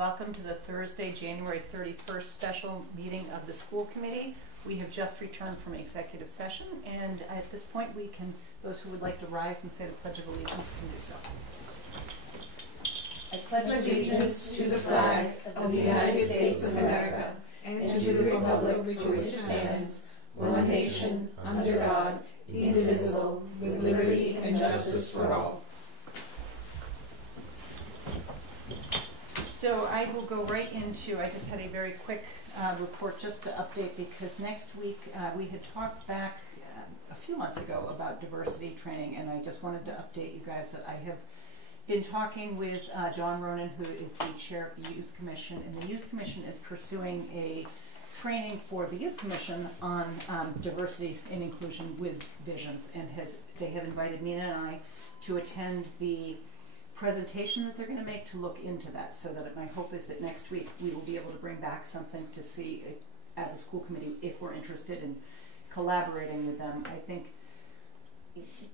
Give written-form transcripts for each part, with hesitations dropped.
welcome to the Thursday, January 31st special meeting of the school committee. We have just returned from executive session, and at this point those who would like to rise and say the Pledge of Allegiance can do so. I pledge allegiance to the flag of the United States of America and to the republic for which it stands, one nation, under God, indivisible, with liberty and justice for all. So I will go right into, I just had a very quick report just to update, because next week we had talked back a few months ago about diversity training, and I just wanted to update you guys that I have been talking with Dawn Ronan, who is the chair of the Youth Commission, and the Youth Commission is pursuing a training for the Youth Commission on diversity and inclusion with visions, and they have invited Nina and I to attend the presentation that they're going to make to look into that, so that my hope is that next week we will be able to bring back something to see as a school committee if we're interested in collaborating with them. I think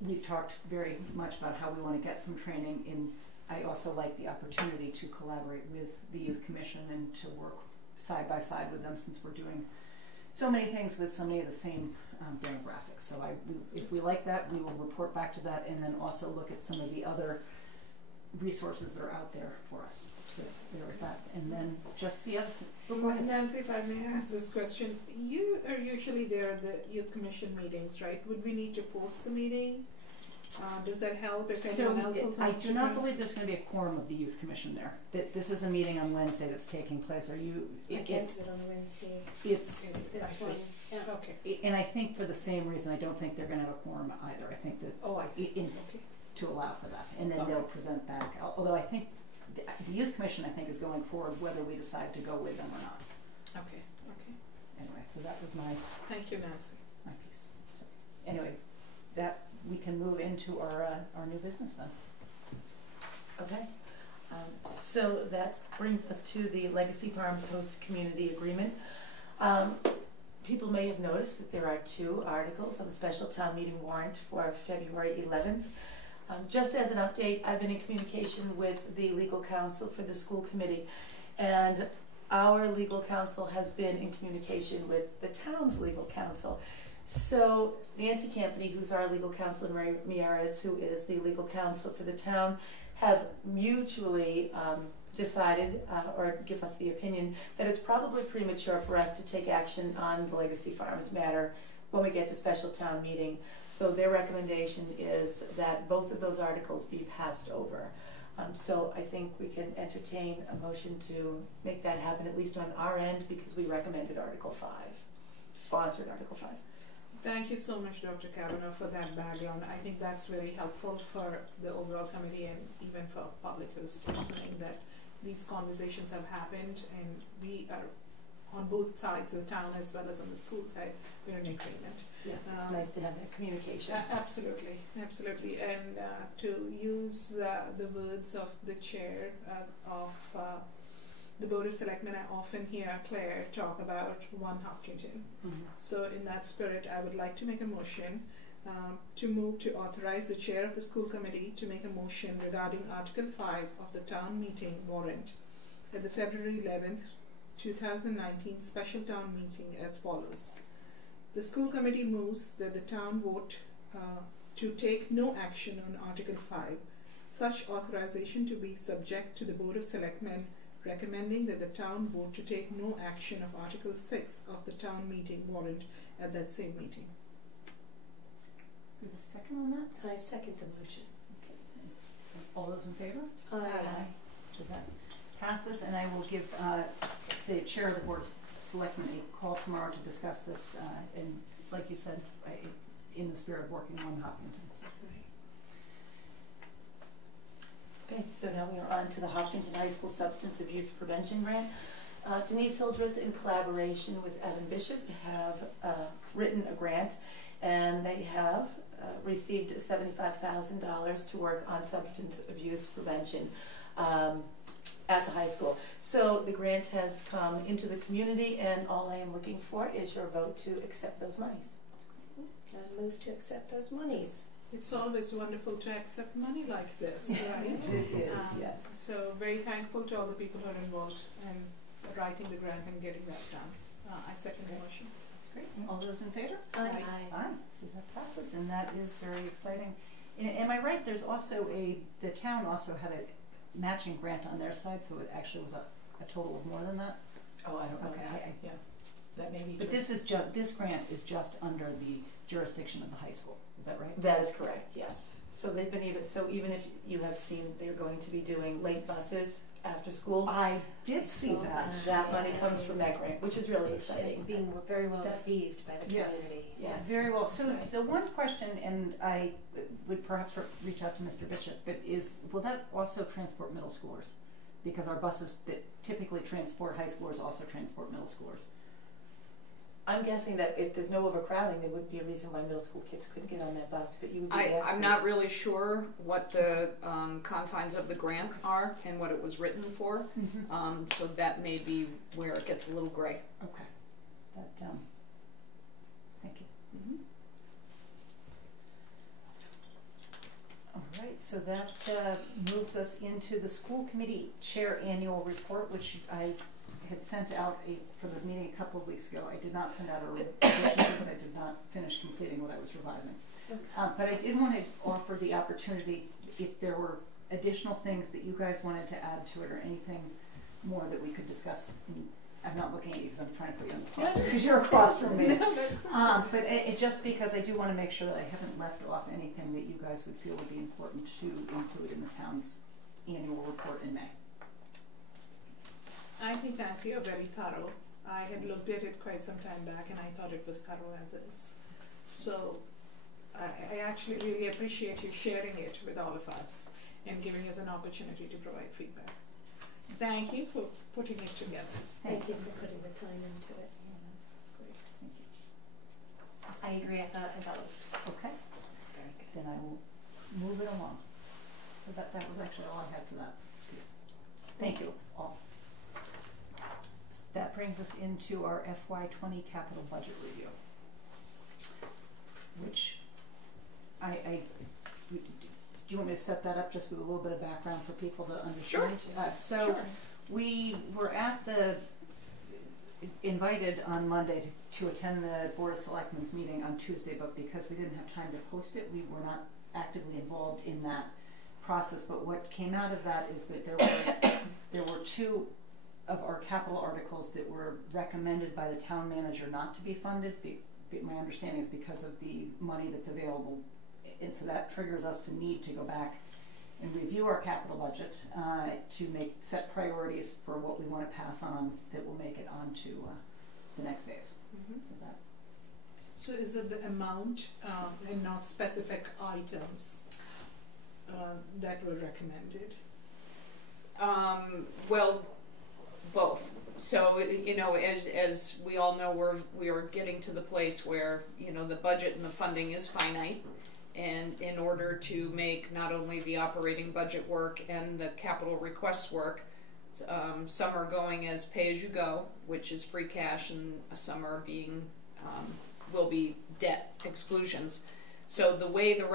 we've talked very much about how we want to get some training in. I also like the opportunity to collaborate with the Youth Commission and to work side by side with them, since we're doing so many things with so many of the same demographics. So if we like that, we will report back to that, and then also look at some of the other resources that are out there for us. So there was that, and then just the other thing. Nancy, if I may ask this question, you are usually there at the Youth Commission meetings, right? Would we need to post the meeting? Does that help if anyone else also I do not believe there's going to be a quorum of the Youth Commission there. This is a meeting on Wednesday that's taking place. Are you? I can't sit on Wednesday. It's this one. Yeah. Okay. And I think for the same reason, I don't think they're going to have a quorum either. I think that. Oh, I see. Okay. To allow for that, and then they'll present back. Although I think the Youth Commission, I think, is going forward whether we decide to go with them or not. Okay. Okay. Anyway, so that was my. Thank you, Nancy. My piece. So, anyway, that we can move into our new business then. Okay. So that brings us to the Legacy Farms Host Community Agreement. People may have noticed that there are 2 articles on the special town meeting warrant for February 11th. Just as an update, I've been in communication with the legal counsel for the school committee, and our legal counsel has been in communication with the town's legal counsel. So Nancy Campany, who's our legal counsel, and Mary Miares, who is the legal counsel for the town, have mutually decided, or give us the opinion, that it's probably premature for us to take action on the Legacy Farms matter when we get to special town meeting. So their recommendation is that both of those articles be passed over. So I think we can entertain a motion to make that happen, at least on our end, because we recommended Article 5, sponsored Article 5. Thank you so much, Dr. Kavanaugh, for that background. I think that's very helpful for the overall committee and even for public who's listening, that these conversations have happened, and we are on both sides, the town as well as on the school side, we're in agreement. Yes, it's nice to have that communication. Absolutely, absolutely. And to use the words of the chair of the Board of Selectmen, I often hear Claire talk about one Hopkinton. Mm-hmm. So in that spirit, I would like to make a motion to move to authorize the chair of the school committee to make a motion regarding Article 5 of the town meeting warrant at the February 11th, 2019 special town meeting as follows. The school committee moves that the town vote to take no action on Article 5, such authorization to be subject to the Board of Selectmen recommending that the town vote to take no action of Article 6 of the town meeting warrant at that same meeting. With a second on that? I second the motion. Okay. All those in favor? Aye. So that passes, and I will give the chair of the Board of Selectmen a call tomorrow to discuss this, and like you said, in the spirit of working on Hopkinton. Okay, so now we are on to the Hopkinton High School Substance Abuse Prevention Grant. Denise Hildreth, in collaboration with Evan Bishop, have written a grant, and they have received $75,000 to work on substance abuse prevention at the high school. So the grant has come into the community, and all I am looking for is your vote to accept those monies. I move to accept those monies. It's always wonderful to accept money like this, right? It is, yes. So very thankful to all the people who are involved in writing the grant and getting that done. I second the motion. That's great. All those in favor? Aye. Aye. So that passes, and that is very exciting. Am I right? There's also the town also had a matching grant on their side, so it actually was a total of more than that. Oh, I don't know Okay, that. Yeah, that may be But true. this grant is just under the jurisdiction of the high school. Is that right? That is correct, yes. So they've been even if you have seen, they're going to be doing late buses after school. I did see that. That money comes from that grant, which is really exciting. It's being very well That's- received by the Yes. community. Yes. Very well. So Nice. the one question, and I would perhaps reach out to Mr. Bishop, but will that also transport middle schoolers? Because our buses that typically transport high schoolers also transport middle schoolers. I'm guessing that if there's no overcrowding, there wouldn't be a reason why middle school kids couldn't get on that bus, but you would be the expert. I'm not really sure what the confines of the grant are and what it was written for, so that may be where it gets a little gray. Okay. That, thank you. All right, so that moves us into the school committee chair annual report, which I had sent out for the meeting a couple of weeks ago. I did not send out a revision because I did not finish completing what I was revising. Okay. But I did want to offer the opportunity, if there were additional things that you guys wanted to add to it or anything more that we could discuss. I'm not looking at you because I'm trying to put you on the spot because you're across from me. But it just because I do want to make sure that I haven't left off anything that you guys would feel would be important to include in the town's annual report in May. I think, Nancy, you're very thorough. I had looked at it quite some time back and I thought it was thorough as is. So I actually really appreciate you sharing it with all of us and giving us an opportunity to provide feedback. Thank you for putting it together. Thank you for putting the time into it. Yeah, that's great. Thank you. I agree. I thought it was Okay, very good. then I will move it along. So that was actually all I had for that piece. Thank you all. That brings us into our FY20 capital budget review, which do you want me to set that up just with a little bit of background for people to understand? Sure. Sure. We were invited on Monday to attend the Board of Selectmen's meeting on Tuesday, but because we didn't have time to post it, we were not actively involved in that process. But what came out of that is that there were two of our capital articles that were recommended by the town manager not to be funded. My understanding is because of the money that's available, and so that triggers us to need to go back and review our capital budget to set priorities for what we want to pass on that will make it onto the next phase. So is it the amount and not specific items that were recommended? Well, both. So, as we all know, we are getting to the place where, the budget and the funding is finite. And in order to make not only the operating budget work and the capital requests work, some are going as pay-as-you-go, which is free cash, and some are will be debt exclusions. So the way the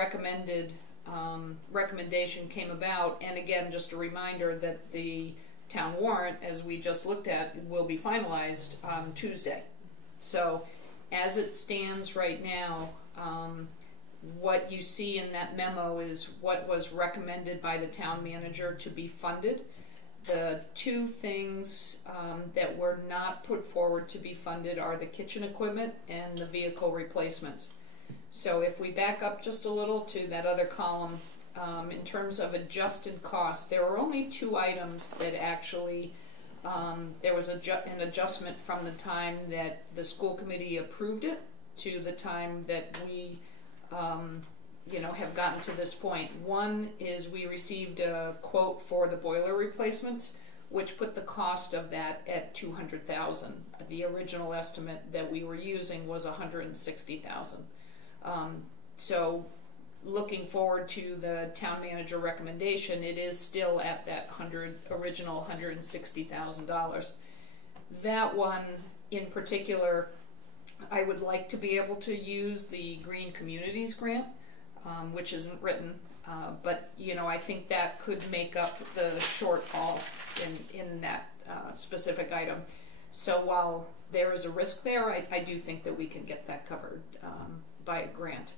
recommendation came about, and again, just a reminder that the town warrant, as we just looked at, will be finalized on Tuesday. So as it stands right now, what you see in that memo is what was recommended by the town manager to be funded. The two things that were not put forward to be funded are the kitchen equipment and the vehicle replacements. So if we back up just a little to that other column, in terms of adjusted costs, there were only two items that actually there was an adjustment from the time that the school committee approved it to the time that we have gotten to this point. One is we received a quote for the boiler replacements, which put the cost of that at $200,000. The original estimate that we were using was $160,000. So looking forward to the town manager recommendation, it is still at that original $160,000. That one in particular, I would like to be able to use the Green Communities grant. which isn't written. But I think that could make up the shortfall in that specific item. So while there is a risk there, I do think that we can get that covered by a grant.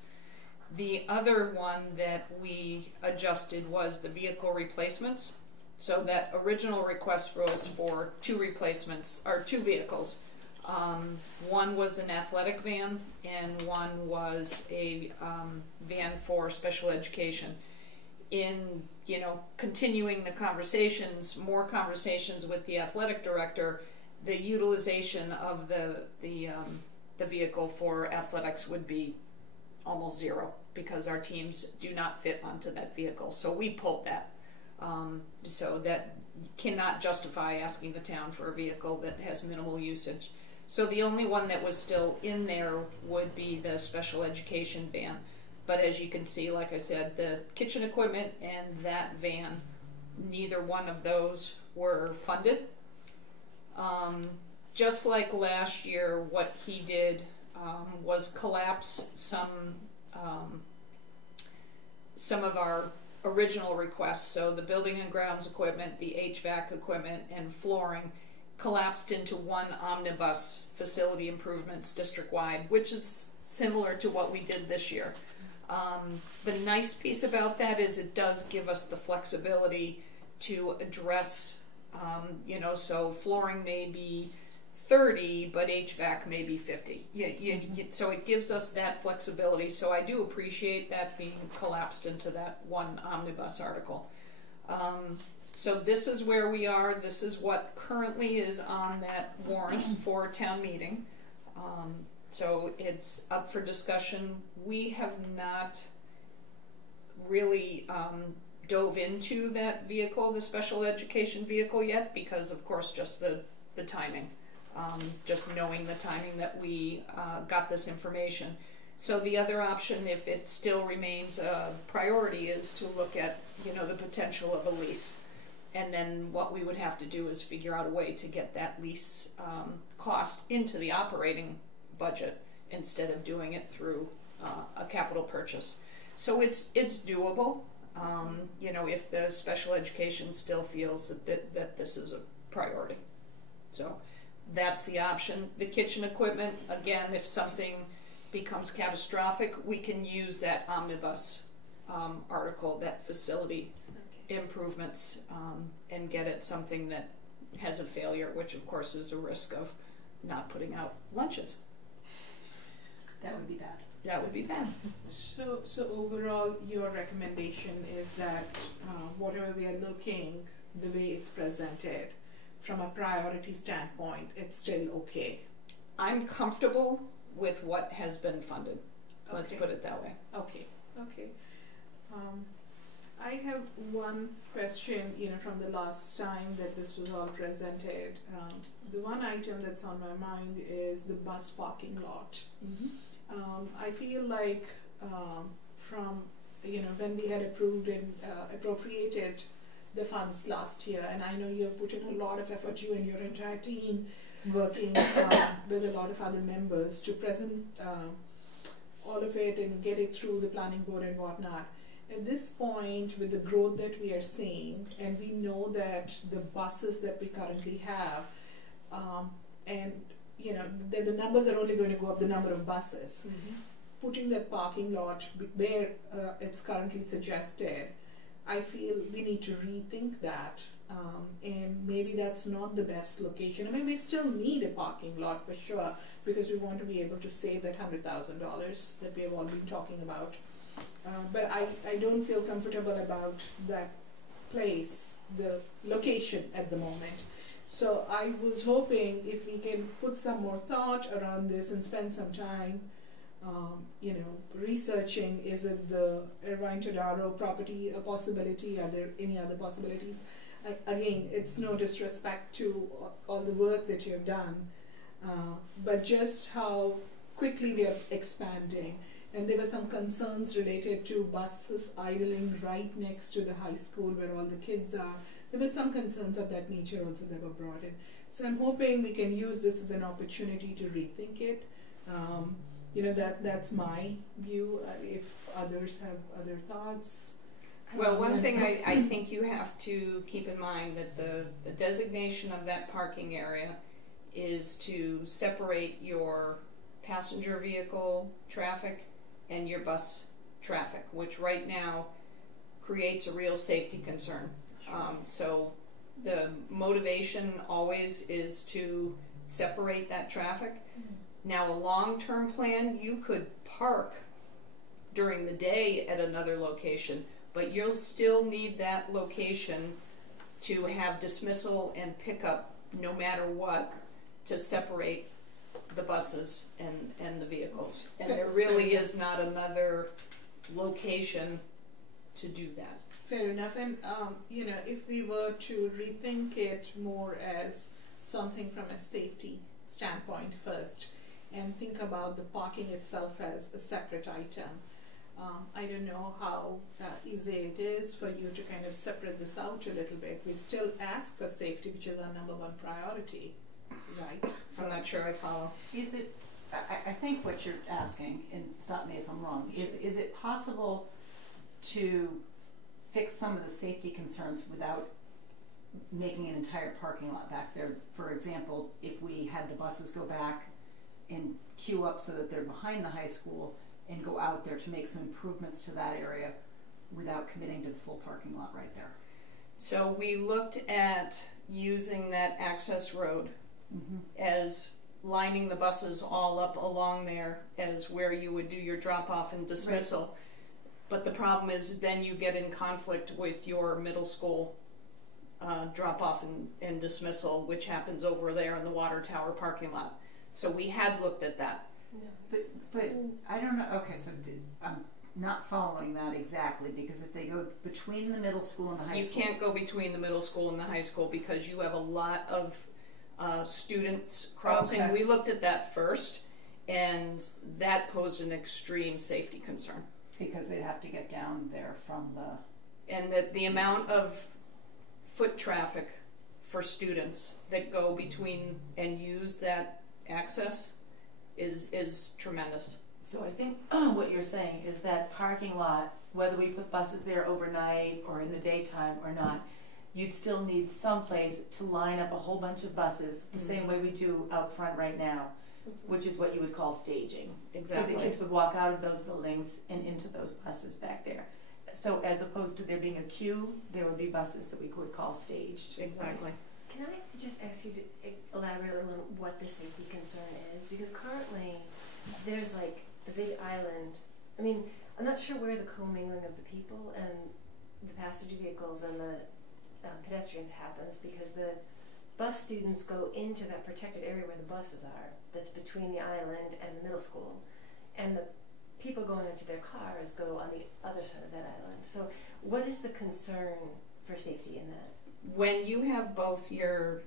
The other one that we adjusted was the vehicle replacements. So that original request was for 2 replacements, or 2 vehicles. One was an athletic van and one was a van for special education. In continuing the conversations, more conversations with the athletic director, the utilization of the vehicle for athletics would be almost 0 because our teams do not fit onto that vehicle. So we pulled that. So that cannot justify asking the town for a vehicle that has minimal usage. So the only one that was still in there would be the special education van. But as you can see, like I said, the kitchen equipment and that van, neither one of those were funded. Just like last year, what he did was collapse some of our original requests. So the building and grounds equipment, the HVAC equipment, and flooring collapsed into one omnibus facility improvements district-wide, which is similar to what we did this year. The nice piece about that is it does give us the flexibility to address, so flooring may be 30, but HVAC may be 50. So it gives us that flexibility. So I do appreciate that being collapsed into that one omnibus article. So this is where we are. This is what currently is on that warrant for town meeting. So it's up for discussion. We have not really dove into that vehicle, the special education vehicle yet, because of course just the timing. Just knowing the timing that we got this information. So the other option, if it still remains a priority, is to look at the potential of a lease. And then what we would have to do is figure out a way to get that lease cost into the operating budget instead of doing it through a capital purchase. So it's doable, if the special education still feels that this is a priority. So that's the option. The kitchen equipment, again, if something becomes catastrophic, we can use that omnibus article, that facility improvements, and get it something that has a failure, which of course is a risk of not putting out lunches. That would be bad. That would be bad. So overall, your recommendation is that whatever we are looking, the way it's presented, from a priority standpoint, it's still okay. I'm comfortable with what has been funded. Let's put it that way. Okay. I have one question, from the last time that this was all presented. The one item that's on my mind is the bus parking lot. Mm-hmm. I feel like from when we had approved and appropriated the funds last year, and I know you have put in a lot of effort, you and your entire team, working with a lot of other members to present all of it and get it through the planning board and whatnot. At this point, with the growth that we are seeing, and we know that the buses that we currently have, and the numbers are only going to go up, the number of buses. Mm-hmm. Putting that parking lot where it's currently suggested, I feel we need to rethink that, and maybe that's not the best location. I mean, we still need a parking lot for sure, because we want to be able to save that $100,000 that we have all been talking about. But I don't feel comfortable about that place, the location at the moment. So I was hoping if we can put some more thought around this and spend some time researching, is it the Irvine Todaro property a possibility? Are there any other possibilities? Again, it's no disrespect to all the work that you have done, but just how quickly we are expanding. And there were some concerns related to buses idling right next to the high school where all the kids are. There were some concerns of that nature also that were brought in. So I'm hoping we can use this as an opportunity to rethink it. that's my view. If others have other thoughts. Well, one thing I think you have to keep in mind that the designation of that parking area is to separate your passenger vehicle traffic and your bus traffic, which right now creates a real safety concern. So the motivation always is to separate that traffic. Now, a long-term plan, you could park during the day at another location, but you'll still need that location to have dismissal and pickup no matter what to separate the buses and the vehicles. And there really is not another location to do that. Fair enough. And, if we were to rethink it more as something from a safety standpoint first and think about the parking itself as a separate item, I don't know how easy it is for you to kind of separate this out a little bit. We still ask for safety, which is our number one priority, right? I'm not sure I follow. Is it, I think what you're asking, and stop me if I'm wrong, is it possible to fix some of the safety concerns without making an entire parking lot back there? For example, if we had the buses go back and queue up so that they're behind the high school and go out there to make some improvements to that area without committing to the full parking lot right there. So we looked at using that access road as lining the buses all up along there as where you would do your drop-off and dismissal. Right. But the problem is then you get in conflict with your middle school drop-off and dismissal, which happens over there in the water tower parking lot. So we had looked at that. Yeah. But I don't know, okay, so I'm not following that exactly, because if they go between the middle school and the high school... You can't go between the middle school and the high school because you have a lot of students crossing. Okay. We looked at that first, and that posed an extreme safety concern. Because they'd have to get down there from the... And the amount of foot traffic for students that go between and use that access is tremendous. So I think what you're saying is that parking lot, whether we put buses there overnight or in the daytime or not, you'd still need some place to line up a whole bunch of buses the same way we do out front right now, which is what you would call staging. Exactly. So the kids would walk out of those buildings and into those buses back there. So as opposed to there being a queue, there would be buses that we would call staged. Exactly. Can I just ask you to elaborate on what the safety concern is? Because currently, there's like the big island. I mean, I'm not sure where the commingling of the people and the passenger vehicles and the pedestrians happens, because the bus students go into that protected area where the buses are, that's between the island and the middle school. And the people going into their cars go on the other side of that island. So what is the concern for safety in that? When you have both your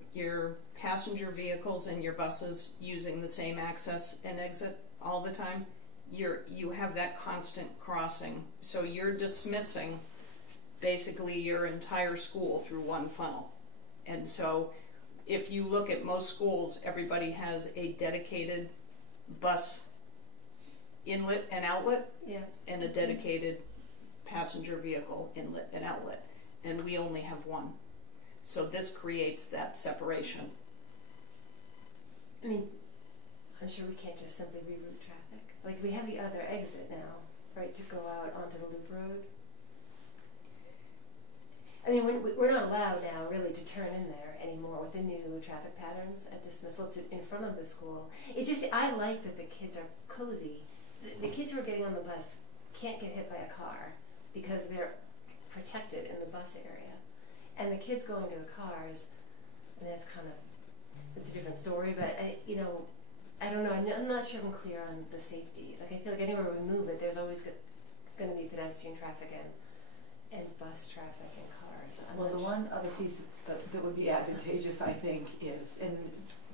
passenger vehicles and your buses using the same access and exit all the time, you have that constant crossing. So you're dismissing basically your entire school through one funnel. And so if you look at most schools, everybody has a dedicated bus inlet and outlet, and a dedicated passenger vehicle inlet and outlet. And we only have one. So this creates that separation. I mean, I'm sure we can't just simply reroute traffic. Like, we have the other exit now, right, to go out onto the loop road. I mean, we're not allowed now really to turn in there anymore with the new traffic patterns at dismissal in front of the school. It's just, I like that the kids are cozy. The kids who are getting on the bus can't get hit by a car because they're protected in the bus area. And the kids going to the cars, and that's kind of, it's a different story, but I don't know, I'm not sure I'm clear on the safety. Like, I feel like anywhere we move it, there's always going to be pedestrian traffic and bus traffic and cars. Well, the one other piece that would be advantageous, I think, is in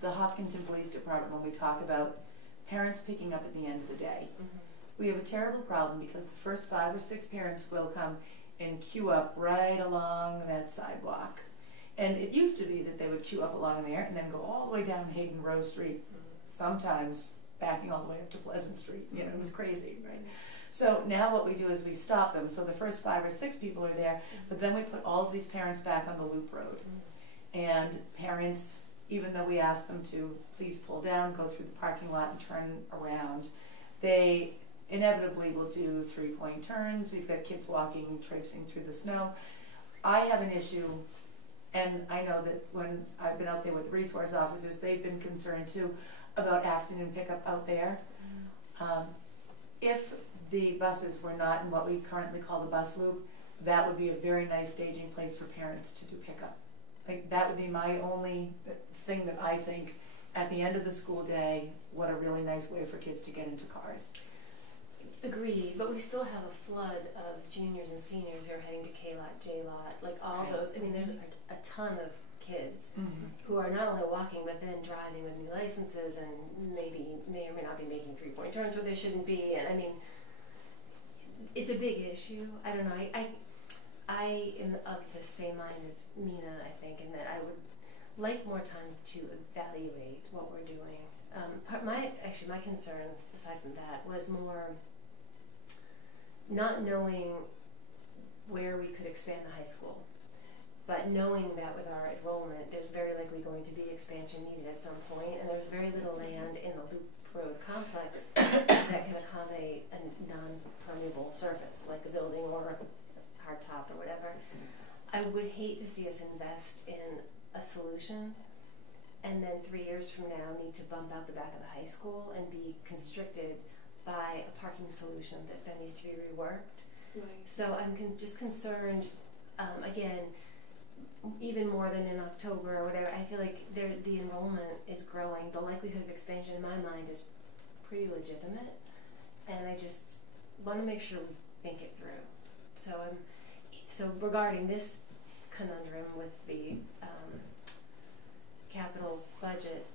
the Hopkinton Police Department, when we talk about parents picking up at the end of the day, we have a terrible problem because the first 5 or 6 parents will come and queue up right along that sidewalk. And it used to be that they would queue up along there and then go all the way down Hayden Row Street, sometimes backing all the way up to Pleasant Street. You know, it was crazy, right? So now what we do is we stop them. So the first 5 or 6 people are there, but then we put all of these parents back on the loop road. And parents, even though we ask them to please pull down, go through the parking lot and turn around, they inevitably will do 3-point turns. We've got kids walking, traipsing through the snow. I have an issue, and I know that when I've been out there with resource officers, they've been concerned too about afternoon pickup out there. If the buses were not in what we currently call the bus loop, that would be a very nice staging place for parents to do pickup. Like, that would be my only thing that I think at the end of the school day, what a really nice way for kids to get into cars. Agreed, but we still have a flood of juniors and seniors who are heading to K-Lot, J-Lot, like all Right. those. I mean, there's a ton of kids who are not only walking but then driving with new licenses and maybe may or may not be making 3-point turns where they shouldn't be. And I mean, it's a big issue. I don't know. I am of the same mind as Mina, I think, in that I would like more time to evaluate what we're doing. My concern, aside from that, was more not knowing where we could expand the high school, but knowing that with our enrollment, there's very likely going to be expansion needed at some point, and there's very little land in the Loop Road complex that can accommodate a non-permeable surface, like a building or a hardtop or whatever. I would hate to see us invest in a solution and then 3 years from now need to bump out the back of the high school and be constricted by a parking solution that then needs to be reworked. Right. So I'm just concerned, again, even more than in October or whatever. I feel like the enrollment is growing. The likelihood of expansion in my mind is pretty legitimate, and I just want to make sure we think it through. So regarding this conundrum with the capital budget,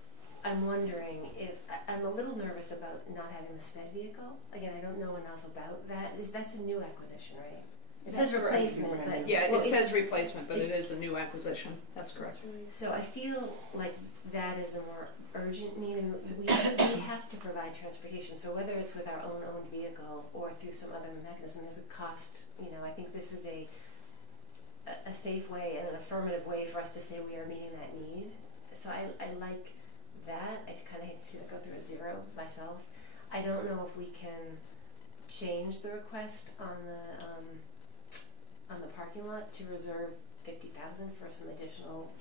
I'm wondering if I'm a little nervous about not having the SPED vehicle. Again, I don't know enough about that. That's a new acquisition, right? It That's says correct. replacement, but Yeah, well, it says replacement, but it is a new acquisition. That's correct. So I feel like that is a more urgent need, and we have to provide transportation. So whether it's with our own owned vehicle or through some other mechanism, there's a cost. You know, I think this is a safe way and an affirmative way for us to say we are meeting that need. So I like that. I kind of hate to see that go through a zero myself. I don't know if we can change the request on the parking lot to reserve $50,000 for some additional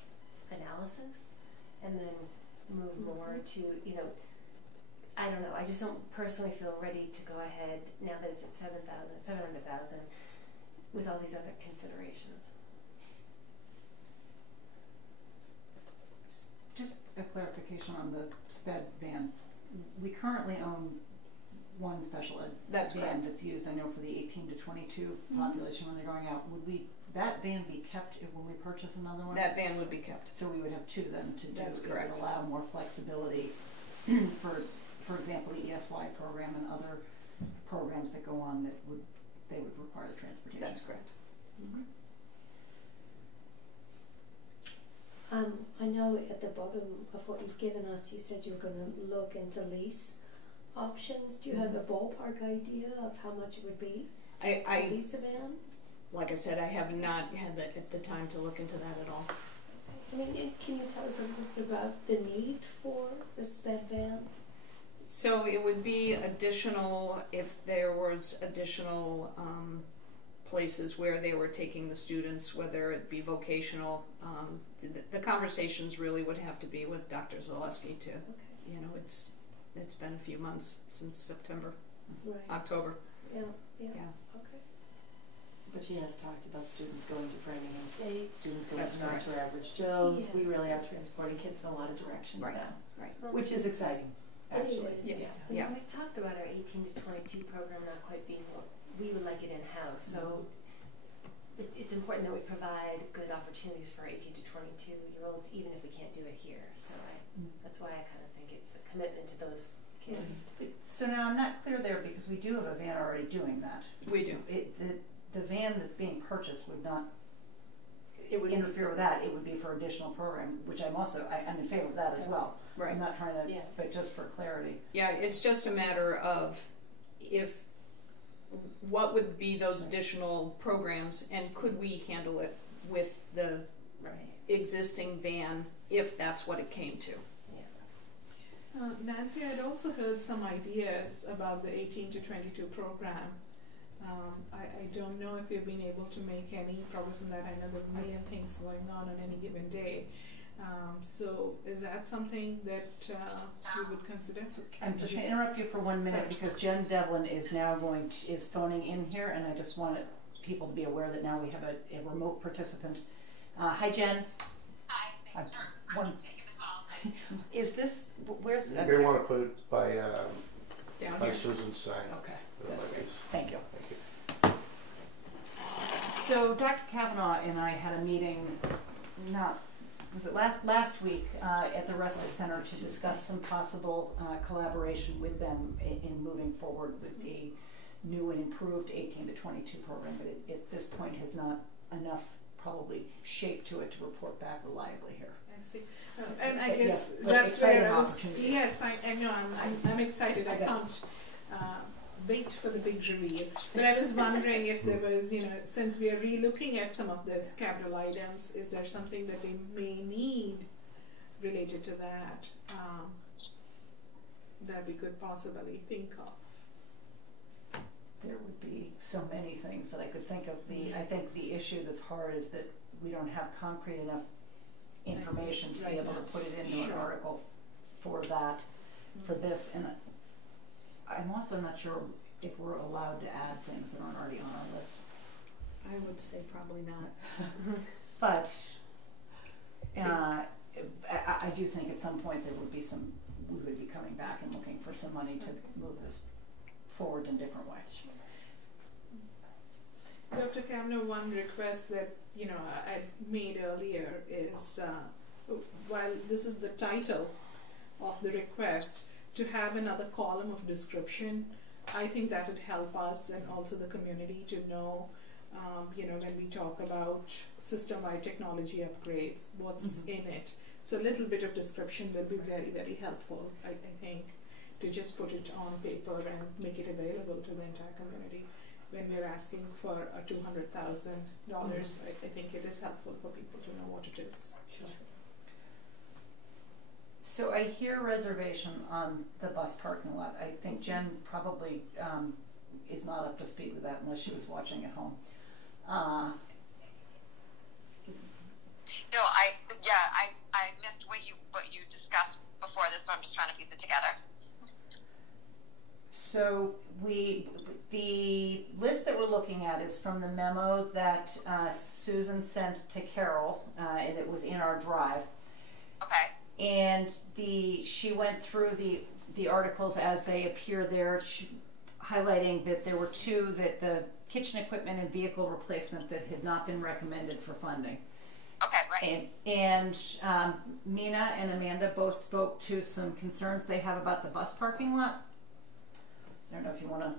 analysis, and then move more to, you know, I don't know. I just don't personally feel ready to go ahead now that it's at 700,000 with all these other considerations. Just a clarification on the SPED van. We currently own one special ed That's van correct. that's used, I know, for the 18 to 22 population when they're going out. Would that van be kept when we purchase another one? That van would be kept. So we would have 2 then to do. That's It correct. would allow more flexibility for example, the ESY program and other programs that go on that would require the transportation. That's correct. I know at the bottom of what you've given us, you said you were going to look into lease options. Do you have a ballpark idea of how much it would be to I lease a van? like I said, I have not had the time to look into that at all. I mean, can you tell us a little bit about the need for the SPED van? So it would be additional if there was additional places where they were taking the students, whether it be vocational. The conversations really would have to be with Dr. Zaleski too. Okay. You know, it's been a few months since September, Right. October. Yeah. Yeah. Okay. But she has talked about students going to Framingham State, students going That's to correct. North Average Joe's. Yeah. We really are transporting kids in a lot of directions Right. now, Right. which is exciting, It actually. is. Yes. And Yeah. we've talked about our 18 to 22 program not quite being what we would like it in-house. So it's important that we provide good opportunities for 18 to 22-year-olds, even if we can't do it here. So that's why I kind of think it's a commitment to those kids. So now I'm not clear there because we do have a van already doing that. We do. The van that's being purchased would not. it would interfere with that, it would be for additional program, which I'm in favor of that as well. Right. I'm not trying to, Yeah. but just for clarity. Yeah, it's just a matter of what would be those additional programs, and could we handle it with the Right. existing van if that's what it came to. Nancy, I'd also heard some ideas about the 18 to 22 program. I don't know if you've been able to make any progress on that. I know there are a million things going on any given day. So is that something that we would consider? I'm just going to interrupt you for 1 minute because Jen Devlin is now is phoning in here, and I just wanted people to be aware that now we have a remote participant. Hi, Jen. Hi, thanks for taking the call. Is this, where's it? They want to put it by Down by here. Susan's sign. Okay, That that's might great. be- Thank you. Thank you. So Dr. Kavanaugh and I had a meeting, was it last week at the Respite Center to discuss some possible collaboration with them in moving forward with a new and improved 18 to 22 program, but it at this point has not enough probably shape to it to report back reliably here. I see. And I But guess yes, but that's exciting where I was. opportunities. Yes, I know. I'm excited. I Okay. can't wait for the big reveal. But I was wondering if there was, since we are re-looking at some of these capital items, is there something that we may need related to that that we could possibly think of? There would be so many things that I could think of. I think the issue that's hard is that we don't have concrete enough information to be Right able to now. put it into an Sure. article for that, for this, and I'm also not sure if we're allowed to add things that aren't already on our list. I would say probably not. But I do think at some point we would be coming back and looking for some money to move this forward in a different way. Dr. Kavanaugh, one request that I made earlier is, while this is the title of the request, to have another column of description. I think that would help us and also the community to know, when we talk about system-wide technology upgrades, what's in it. So a little bit of description will be very, very helpful, I think, to just put it on paper and make it available to the entire community. When we're asking for a $200,000, I think it is helpful for people to know what it is. Sure. So I hear reservation on the bus parking lot. I think Jen probably is not up to speed with that unless she was watching at home. No, I missed what you discussed before this, so I'm just trying to piece it together. So the list that we're looking at is from the memo that Susan sent to Carol, and it was in our drive. Okay. And she went through the articles as they appear there, highlighting that there were two, that the kitchen equipment and vehicle replacement that had not been recommended for funding. Okay, right. And Mina and Amanda both spoke to some concerns they have about the bus parking lot. I don't know if you want to.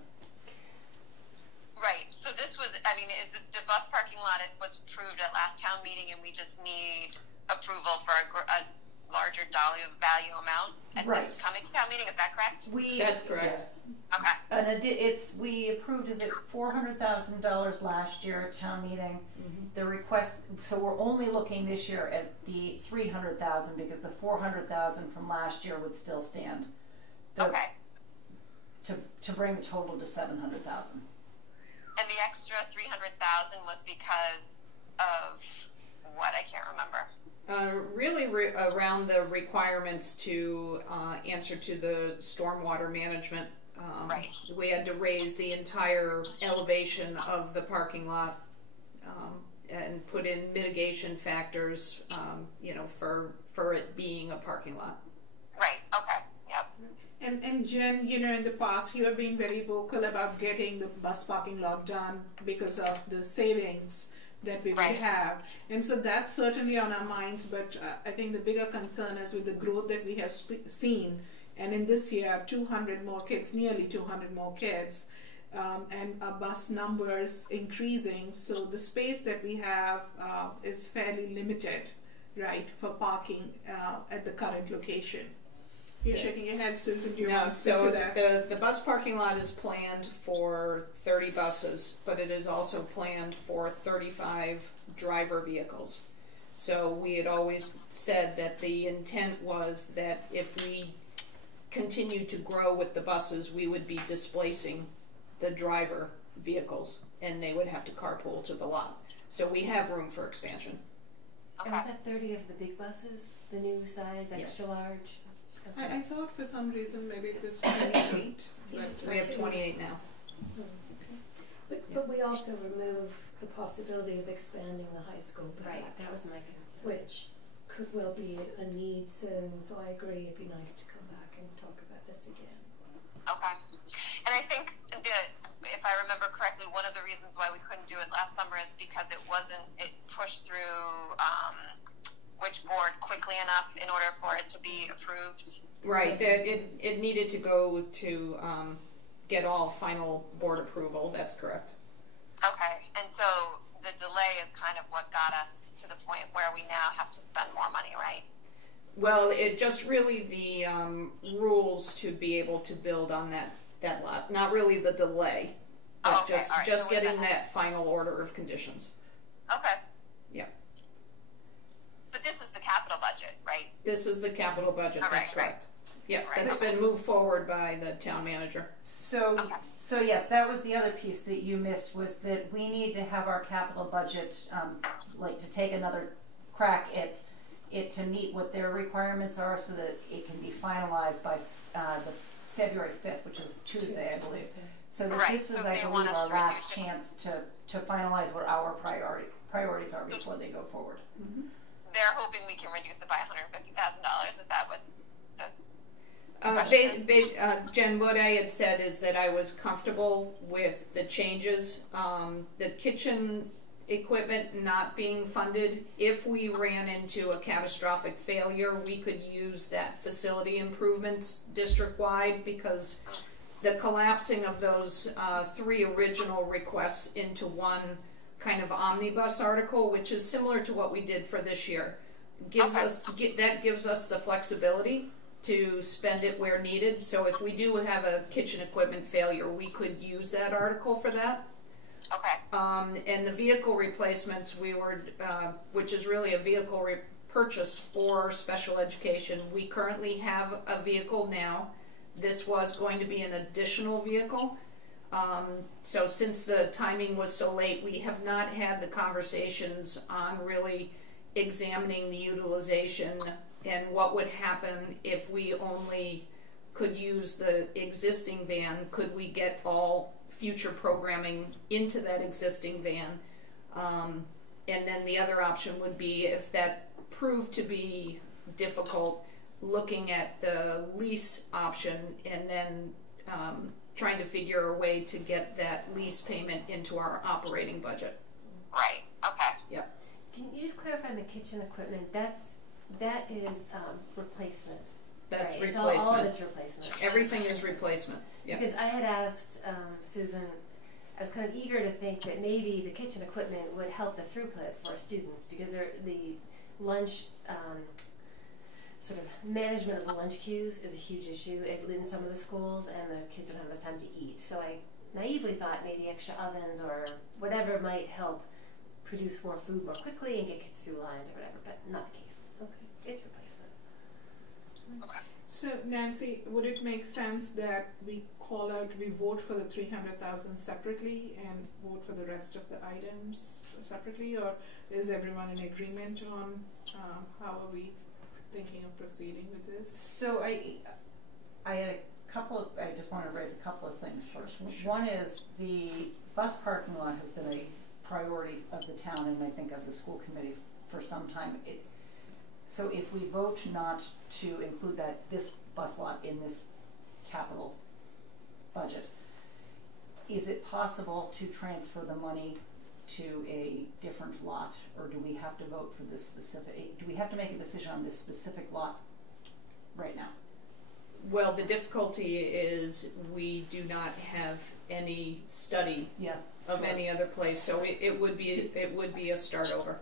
Right. So this was, is it the bus parking lot? It was approved at last town meeting, and we just need approval for a larger dollar value amount at this coming town meeting. Is that correct? That's correct. Yes. Okay. And we approved, is it $400,000 last year at town meeting? The request, so we're only looking this year at the $300,000 because the $400,000 from last year would still stand. Okay. To bring the total to $700,000. And the extra $300,000 was because of what? I can't remember. Really around the requirements to answer to the stormwater management. Right. We had to raise the entire elevation of the parking lot and put in mitigation factors, for it being a parking lot. Right. Okay. Yep. And Jen, in the past you have been very vocal about getting the bus parking lot done because of the savings that we would have. And so that's certainly on our minds, but I think the bigger concern is with the growth that we have seen. And in this year, 200 more kids, nearly 200 more kids. and our bus numbers increasing, so the space that we have is fairly limited, right, for parking at the current location. You're shaking your head, Susan. Do you want to speak to that? The bus parking lot is planned for 30 buses, but it is also planned for 35 driver vehicles. So we had always said that the intent was that if we continued to grow with the buses, we would be displacing the driver vehicles, and they would have to carpool to the lot. So we have room for expansion. And was that 30 of the big buses, the new size, extra large? Okay. I thought for some reason maybe it was 28, but We have 28 now. But we also remove the possibility of expanding the high school back, Right, that was my concern. which could well be a need soon, so I agree it'd be nice to come back and talk about this again. Okay. And I think if I remember correctly, one of the reasons why we couldn't do it last summer is because it pushed through which board quickly enough in order for it to be approved. Right, it needed to go to get all final board approval, that's correct. Okay. And so the delay is kind of what got us to the point where we now have to spend more money, right? Well, it just really the rules to be able to build on that lot, not really the delay, but Oh, okay. just, All right. just So what getting about- that final order of conditions. Okay. Yeah. But this is the capital budget, right? This is the capital budget, All that's right, correct. Yeah, Right. that's been moved forward by the town manager. So yes, that was the other piece that you missed, was that we need to have our capital budget, like to take another crack at it to meet what their requirements are so that it can be finalized by the February 5th, which is Tuesday, I believe. So that Right, this is, so I they believe, want us our to last reduce it. chance to finalize what our priorities are before they go forward. They're hoping we can reduce it by $150,000. Is that what? Jen, what I had said is that I was comfortable with the changes. The kitchen equipment not being funded, if we ran into a catastrophic failure, we could use that facility improvements district-wide, because the collapsing of those 3 original requests into one kind of omnibus article, which is similar to what we did for this year, gives us the flexibility to spend it where needed. So if we do have a kitchen equipment failure, we could use that article for that. Okay. And the vehicle replacements, which is really a vehicle purchase for special education. We currently have a vehicle now. This was going to be an additional vehicle. So since the timing was so late, we have not had the conversations on really examining the utilization and what would happen if we only could use the existing van. Could we get all future programming into that existing van? And then the other option would be, if that proved to be difficult, looking at the lease option and then trying to figure a way to get that lease payment into our operating budget. Right. Okay. Yep. Can you just clarify the kitchen equipment? That is replacement. That's right? replacement. It's all of it's replacement. Everything is replacement. Yep. Because I had asked Susan, I was kind of eager to think that maybe the kitchen equipment would help the throughput for students, because the lunch sort of management of the lunch queues is a huge issue in some of the schools, and the kids don't have enough time to eat. So I naively thought maybe extra ovens or whatever might help produce more food more quickly and get kids through lines or whatever, but not the case. Okay, it's replacement. So Nancy, would it make sense that we vote for the 300,000 separately and vote for the rest of the items separately, or is everyone in agreement on how are we thinking of proceeding with this? So I had I just want to raise a couple of things first. One is the bus parking lot has been a priority of the town and I think of the school committee for some time. So if we vote not to include this bus lot in this capital budget, is it possible to transfer the money to a different lot, or do we have to vote for this specific, do we have to make a decision on this specific lot right now? Well, the difficulty is we do not have any study Yeah. of Sure. any other place, so it would be a start over.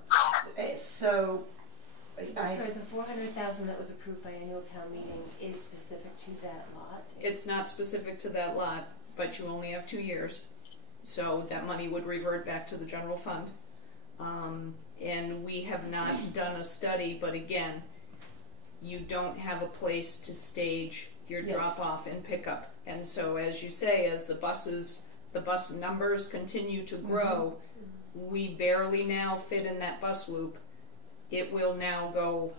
So, I'm sorry, the 400,000 that was approved by annual town meeting is specific to that lot? It's not specific to that lot, but you only have 2 years, so that money would revert back to the general fund. And we have not done a study, but again, you don't have a place to stage your Yes. drop off and pickup. And so as you say, as the bus numbers continue to grow, we barely now fit in that bus loop. It will now go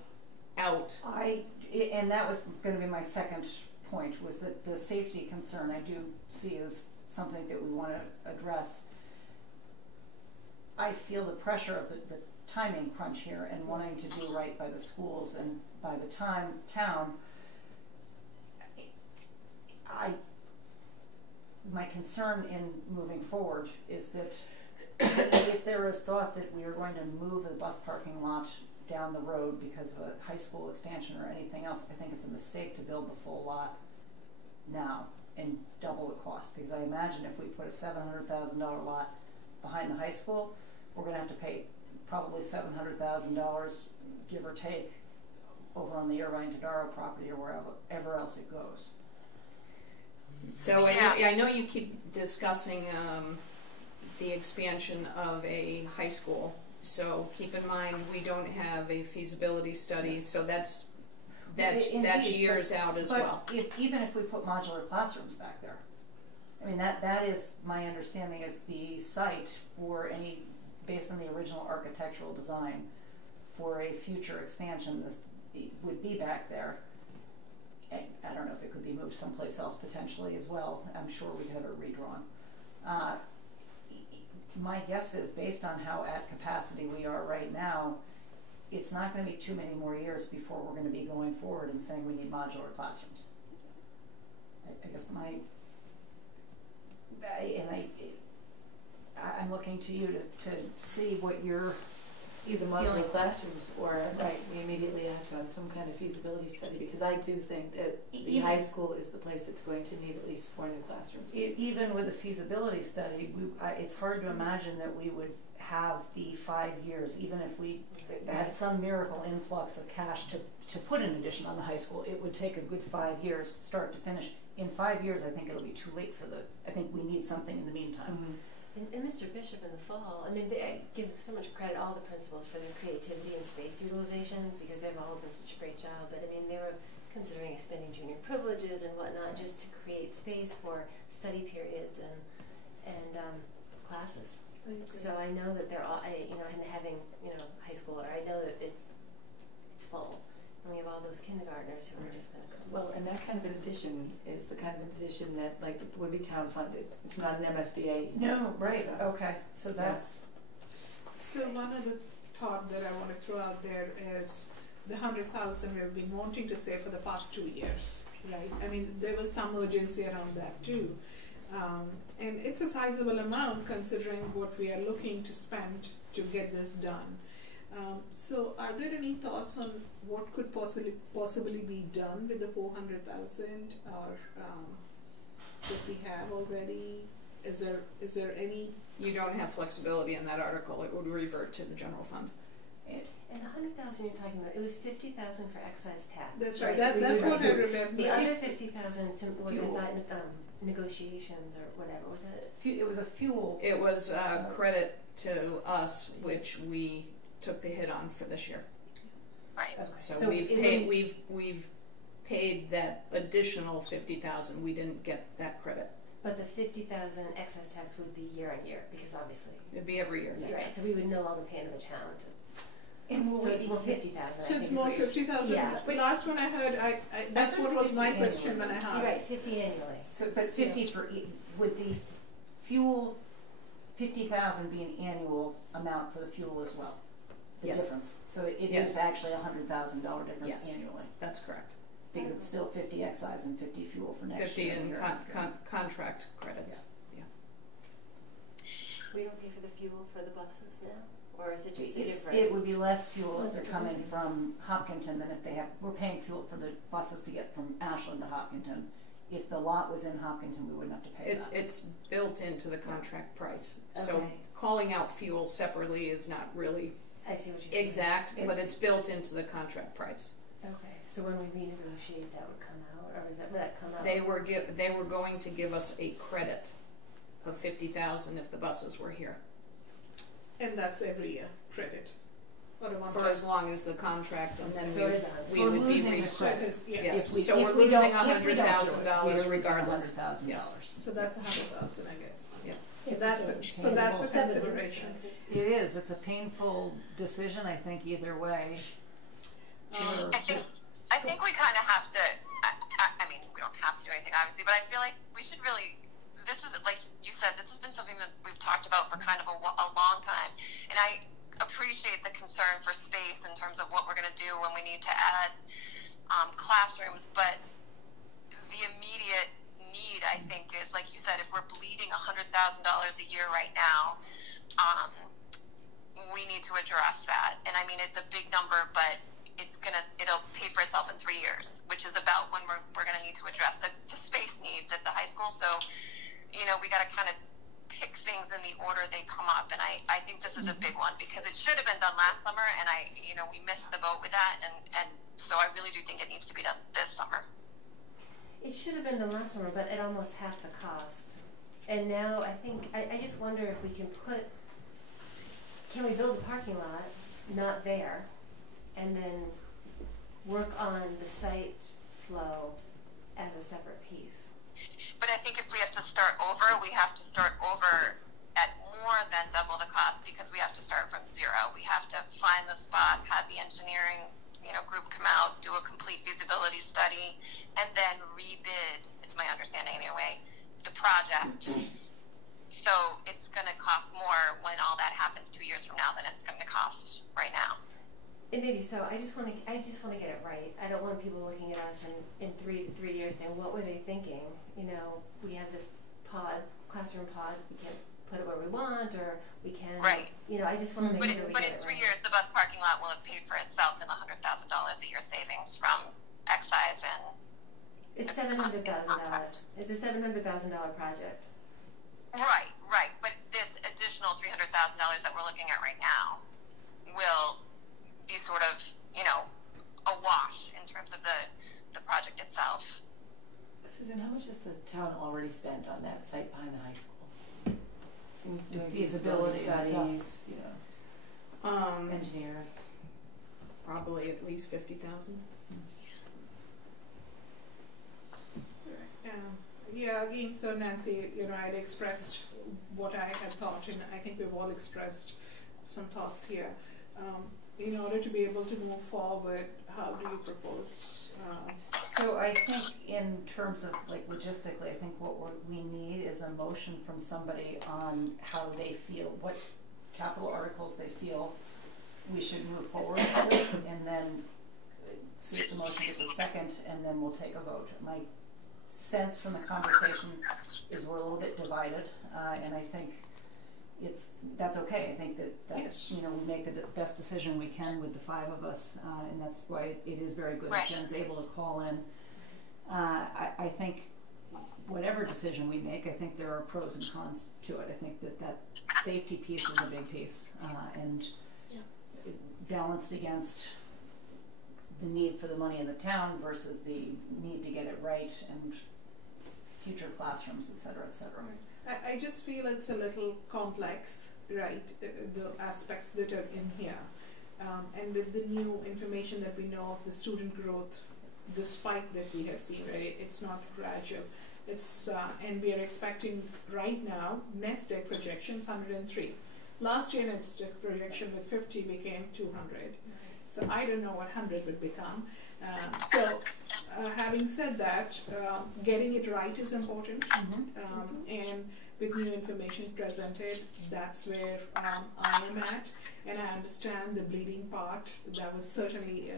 out. and that was going to be my second point, was that the safety concern I do see as something that we want to address. I feel the pressure of the timing crunch here and wanting to do right by the schools and by the town. My concern in moving forward is that if there is thought that we are going to move the bus parking lot down the road because of a high school expansion or anything else, I think it's a mistake to build the full lot now and double the cost, because I imagine if we put a $700,000 lot behind the high school, we're going to have to pay probably $700,000, give or take, over on the Irvine Tadaro property or wherever else it goes. So I know you keep discussing the expansion of a high school. So keep in mind we don't have a feasibility study, Yes. so that's Indeed, years out as well. Even if we put modular classrooms back there, I mean that is my understanding is the site for any, based on the original architectural design, for a future expansion. This would be back there. I don't know if it could be moved someplace else potentially as well. I'm sure we'd have it redrawn. My guess is, based on how at capacity we are right now, it's not going to be too many more years before we're going to be going forward and saying we need modular classrooms. I guess I'm looking to you to see what you're Either modular feeling. classrooms or Right. we immediately act on some kind of feasibility study, because I do think that the Even- high school is the place that's going to need at least 4 new classrooms. Even with a feasibility study, it's hard to imagine that we would have the 5 years, even if we had some miracle influx of cash to put an addition on the high school. It would take a good 5 years, start to finish. In 5 years, I think it'll be too late I think we need something in the meantime. And Mr. Bishop in the fall, I mean, I give so much credit, all the principals, for their creativity and space utilization, because they've all done such a great job. But I mean, they were considering expanding junior privileges and whatnot, just to create space for study periods and classes. So I know that they're all, and having, high schooler, I know that it's full. And we have all those kindergartners who are just going to go. Well, and that kind of an addition is the kind of addition that would be town funded. It's not an MSBA. No, right, So- okay, so that's, So one other thought that I want to throw out there is the 100,000 we've been wanting to save for the past 2 years, right? I mean, there was some urgency around that too. And it's a sizable amount considering what we are looking to spend to get this done. So are there any thoughts on what could possibly be done with the 400,000 or that we have already? Is there any? You don't have flexibility in that article. It would revert to the general fund. And the 100,000 you're talking about, it was 50,000 for excise tax. That's right. That's what I remember. The other 50,000 was about negotiations or whatever. Was it? it was a fuel. It was credit to us, which we took the hit on for this year. Right. So we've paid that additional 50,000. We didn't get that credit. But the 50,000 excess tax would be year on year, because obviously. It'd be every year. You're right. So we would no longer pay into the town. And It's more 50,000. So it's more 50,000. Yeah. But last one I heard, that's what was my question when I You're heard. right, 50 annually. So, but 50 for would the fuel 50,000 be an annual amount for the fuel as well? The Yes. difference. So it Yes. is actually $100,000 difference Yes. annually, That's correct. because it's still 50 excise and 50 fuel for next 50 year. in and the year after. contract credits. We don't pay for the fuel for the buses now, or is it just a It's, different? it would be less fuel if Less they're fuel. coming from Hopkinton than if they have, we're paying fuel for the buses to get from Ashland to Hopkinton. If the lot was in Hopkinton, we wouldn't have to pay that. It's built into the contract price. So Okay. calling out fuel separately is not really I see what you're saying. exact, but it's built into the contract price. Okay, so when we renegotiate, that would come out, or would that come out? They were going to give us a credit of 50,000 if the buses were here And that's every year credit. Or a one for as long as the contract, and then So it is a we We're would be losing the credit. credit. Yeah. Yes, If we, so if we're we losing don't- if we don't do it, $100,000 we're losing regardless. $100,000. Yes. So that's 100,000, I guess. Yeah. So If that's it's so that's a painful. consideration. It is. It's a painful decision, I think, either way. I think we kind of have to. I mean, we don't have to do anything, obviously, but I feel like we should really. This is, like you said, this has been something that we've talked about for kind of a long time, and I appreciate the concern for space in terms of what we're going to do when we need to add classrooms, but the immediate need, I think, is, like you said, if we're bleeding $100,000 a year right now, we need to address that. And I mean, it's a big number, but it'll pay for itself in 3 years, which is about when we're going to need to address the space needs at the high school. So, we got to kind of pick things in the order they come up, and I think this is a big one because it should have been done last summer, and we missed the boat with that, and so I really do think it needs to be done this summer. It should have been done last summer, but at almost half the cost. And now I think, I just wonder if we can we build a parking lot, not there, and then work on the site flow as a separate piece? But I think if we have to start over, we have to start over at more than double the cost because we have to start from zero. We have to find the spot, have the engineering group come out, do a complete feasibility study, and then rebid, it's my understanding anyway, the project. So it's going to cost more when all that happens 2 years from now than it's going to cost right now. It may be so. I just want to get it right. I don't want people looking at us in three years saying, what were they thinking? We have this classroom pod, we can put it where we want, or we can, right. I just want to make sure we but get in it 3 right. years, the bus parking lot will have paid for itself in the $100,000 a year savings from excise and. It's $700,000. It's a $700,000 project. Right. But this additional $300,000 that we're looking at right now will be sort of, a wash in terms of the project itself. Susan, how much has the town already spent on that site behind the high school? Doing Feasibility studies, Engineers. Probably at least 50,000. Yeah, again, so Nancy, I'd expressed what I had thought, and I think we've all expressed some thoughts here. In order to be able to move forward, how do you propose? So I think in terms of logistically, I think what we need is a motion from somebody on how they feel, what capital articles they feel we should move forward with, and then see if the motion gets a second, and then we'll take a vote. My sense from the conversation is we're a little bit divided, and I think that's okay. I think that's we make the best decision we can with the five of us, and that's why it is very good that Jen's able to call in. I think whatever decision we make, I think there are pros and cons to it. I think that safety piece is a big piece, and balanced against the need for the money in the town versus the need to get it right and future classrooms, et cetera, et cetera. I just feel it's a little complex, right? The aspects that are in here, and with the new information that we know of the student growth, the spike that we have seen, right? It's not gradual. It's and we are expecting right now NESDEC projections 103. Last year NESDEC projection with 50 became 200. So I don't know what 100 would become. Having said that, getting it right is important, and with new information presented, that's where I am at, and I understand the bleeding part. That was certainly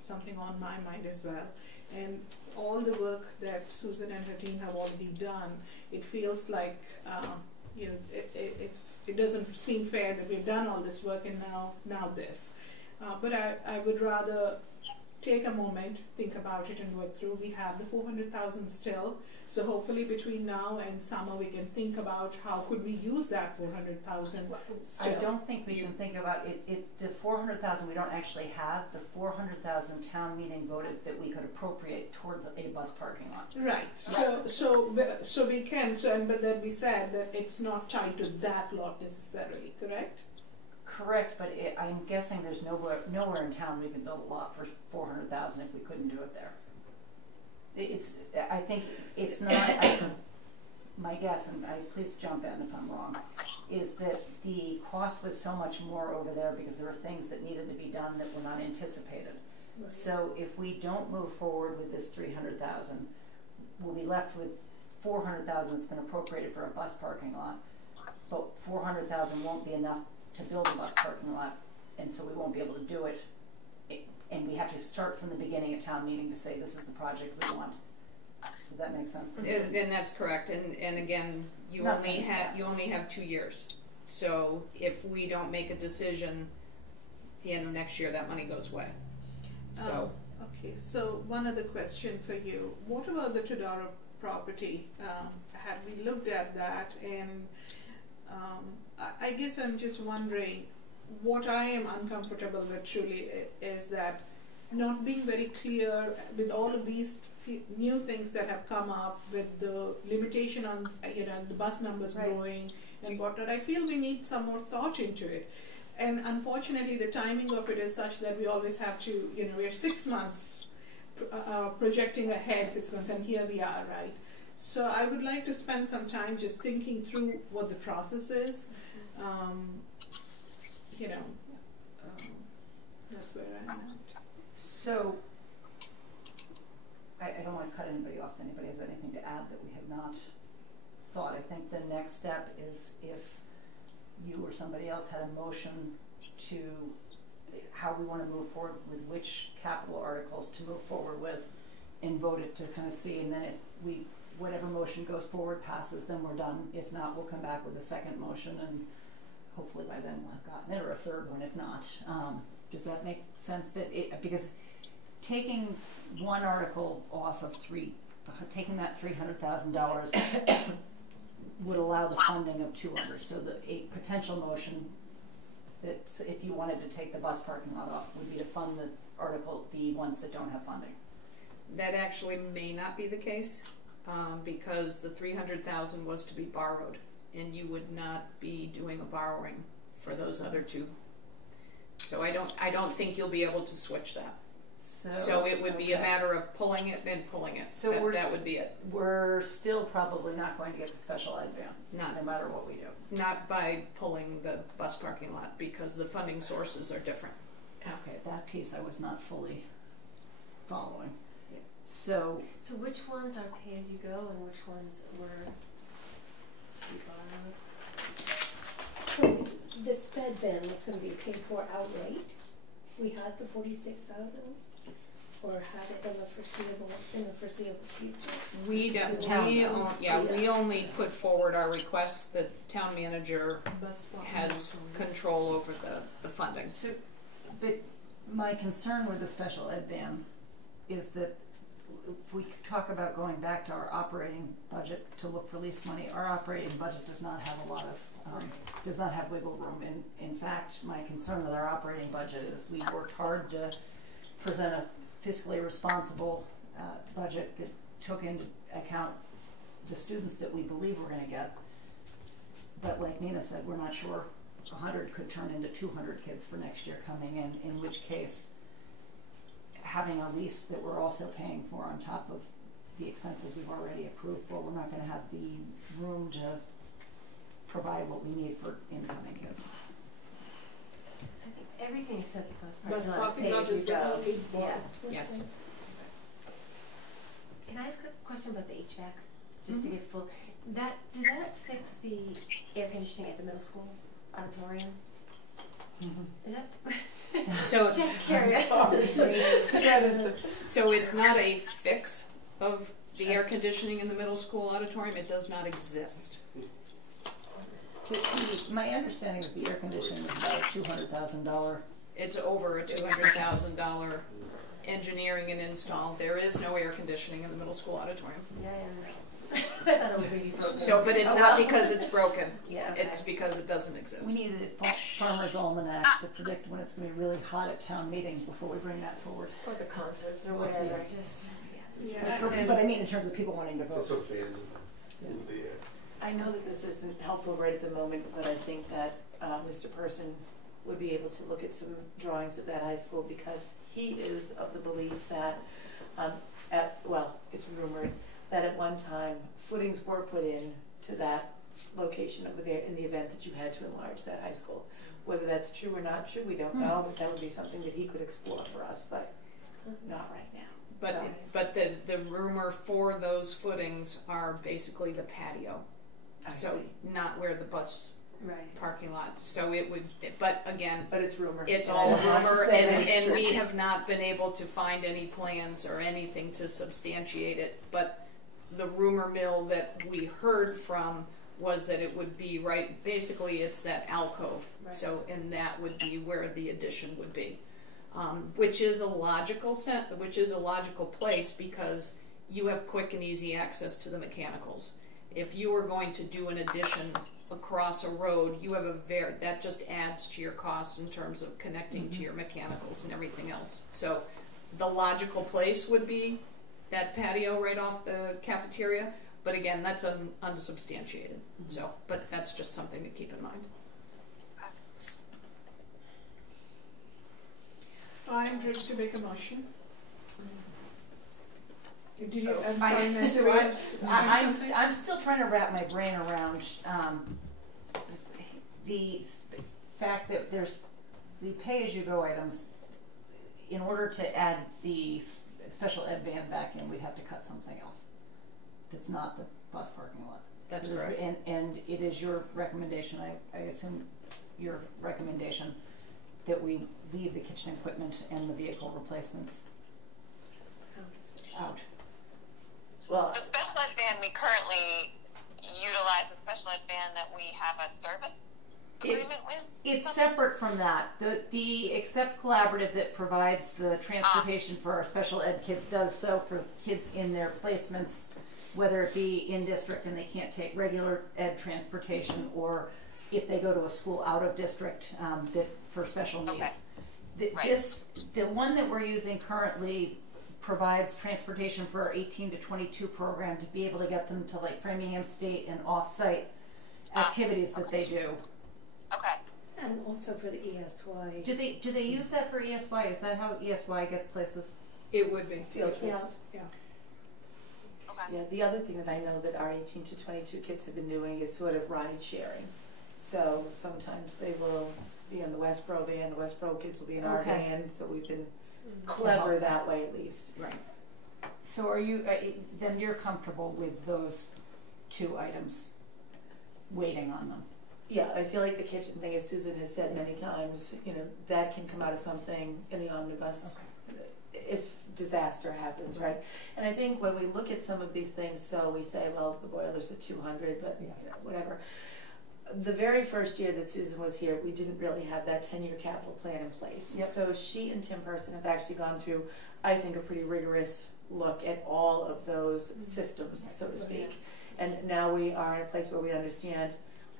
something on my mind as well, and all the work that Susan and her team have already done, it feels like it doesn't seem fair that we've done all this work and now this. But I would rather take a moment, think about it, and work through. We have the 400,000 still, so hopefully between now and summer we can think about how could we use that 400,000 still. I don't think we can think about it. The 400,000 we don't actually have. The 400,000 town meeting voted that we could appropriate towards a bus parking lot. Right. So we can. But then we said that it's not tied to that lot necessarily. Correct. Correct, but I'm guessing there's nowhere in town we could build a lot for 400,000 if we couldn't do it there. I think it's not. My guess, and please jump in if I'm wrong, is that the cost was so much more over there because there were things that needed to be done that were not anticipated. Right. So if we don't move forward with this 300,000, we'll be left with 400,000 that's been appropriated for a bus parking lot, but 400,000 won't be enough to build a bus parking lot, and so we won't be able to do it. And we have to start from the beginning at town meeting to say this is the project we want. Does that make sense? And that's correct. And again, you only have 2 years. So if we don't make a decision at the end of next year, that money goes away. So okay. So one other question for you: what about the Tudor property? Had we looked at that? And I guess I'm just wondering, what I am uncomfortable with truly is that not being very clear with all of these new things that have come up, with the limitation on the bus numbers growing and whatnot. I feel we need some more thought into it, and unfortunately the timing of it is such that we always have to, we're 6 months projecting ahead, 6 months, and here we are, right? So I would like to spend some time just thinking through what the process is. That's where I'm at. So, I don't want to cut anybody off. If anybody has anything to add that we have not thought, I think the next step is if you or somebody else had a motion to how we want to move forward with which capital articles to move forward with, and vote it to kind of see, and then if whatever motion goes forward passes, then we're done. If not, we'll come back with a second motion, and hopefully by then we'll have gotten it, or a third one if not. Does that make sense? Because taking one article off of taking that $300,000 would allow the funding of 200. So a potential motion that if you wanted to take the bus parking lot off would be to fund the ones that don't have funding. that actually may not be the case. Because the 300,000 was to be borrowed, and you would not be doing a borrowing for those other two. So I don't think you'll be able to switch that. So it would be a matter of pulling it and pulling it. So that would be it. We're still probably not going to get the special ed van, no matter what we do. Not by pulling the bus parking lot, because the funding sources are different. Okay, that piece I was not fully following. So which ones are pay as you go and which ones were to be borrowed? So the sped van was going to be paid for outright. We had the 46,000, or had it in the foreseeable future. We only put forward our requests. The town manager has control over the funding. So, but my concern with the special ed van is that if we talk about going back to our operating budget to look for lease money, our operating budget does not have a lot of, does not have wiggle room. In fact, my concern with our operating budget is we worked hard to present a fiscally responsible budget that took into account the students that we believe we're going to get. But like Nina said, we're not sure 100 could turn into 200 kids for next year coming in which case having a lease that we're also paying for on top of the expenses we've already approved for, we're not going to have the room to provide what we need for incoming kids. So I think everything except the Bus bus parking lot is definitely yeah. Yes. Can I ask a question about the HVAC? Just to get full. Does that fix the air conditioning at the middle school auditorium? Is that So just curious? So it's not a fix of the air conditioning in the middle school auditorium. It does not exist. My understanding is the air conditioning is about a $200,000. It's over a $200,000 engineering and install. There is no air conditioning in the middle school auditorium. Yeah, I thought it would be broken. So, but it's not because it's broken. Yeah. It's because it doesn't exist. We need a farmer's almanac to predict when it's going to be really hot at town meeting before we bring that forward. Or the concerts or whatever. Just Yeah, But I mean in terms of people wanting to vote. Also fans of the I know that this isn't helpful right at the moment, but I think that Mr. Person would be able to look at some drawings of that high school because he is of the belief that, it's rumored that at one time footings were put in to that location over there in the event that you had to enlarge that high school. Whether that's true or not true, we don't know, but that would be something that he could explore for us, but not right now. But the rumor for those footings are basically the patio. So not where the bus parking lot. So it would, but again, But it's rumor. it's And I all don't have to rumor, say that and it's true. we have not been able to find any plans or anything to substantiate it. But the rumor mill that we heard from was that it would be right, basically it's that alcove. Right. So, and that would be where the addition would be. Which is a logical place because you have quick and easy access to the mechanicals. If you are going to do an addition across a road, you have that just adds to your costs in terms of connecting to your mechanicals and everything else. So the logical place would be that patio right off the cafeteria, but again, that's unsubstantiated. So, but that's just something to keep in mind. I'm ready to make a motion. Did you? So I'm sorry, Mary, so were you I'm, saying something? I'm still trying to wrap my brain around the fact that there's the pay-as-you-go items. In order to add the special ed van back in, we'd have to cut something else. That's not the bus parking lot. That's So correct. And it is your recommendation, I assume your recommendation, that we leave the kitchen equipment and the vehicle replacements out. Well, The special ed van, we currently utilize a special ed van that we have a service agreement with. It's separate from that. The Accept Collaborative that provides the transportation for our special ed kids does so for kids in their placements, whether it be in district and they can't take regular ed transportation, or if they go to a school out of district that for special needs. Okay. The one that we're using currently provides transportation for our 18 to 22 program to be able to get them to like Framingham State and off-site activities that they do. Okay. And also for the ESY. Do they use that for ESY? Is that how ESY gets places? It would be. field trips. Yeah. Okay. Yeah, the other thing that I know that our 18 to 22 kids have been doing is sort of ride sharing. So sometimes they will be in the Westboro van, the Westboro kids will be in our Okay. van, so we've been clever that way at least. Right. So are you, then you're comfortable with those two items, waiting on them? Yeah, I feel like the kitchen thing, as Susan has said many times, that can come out of something in the omnibus if disaster happens, right? And I think when we look at some of these things, so we say, well, the boiler's at 200, but whatever. The very first year that Susan was here, we didn't really have that 10-year capital plan in place. Yep. So she and Tim Person have actually gone through, I think, a pretty rigorous look at all of those systems, so to speak. And now we are in a place where we understand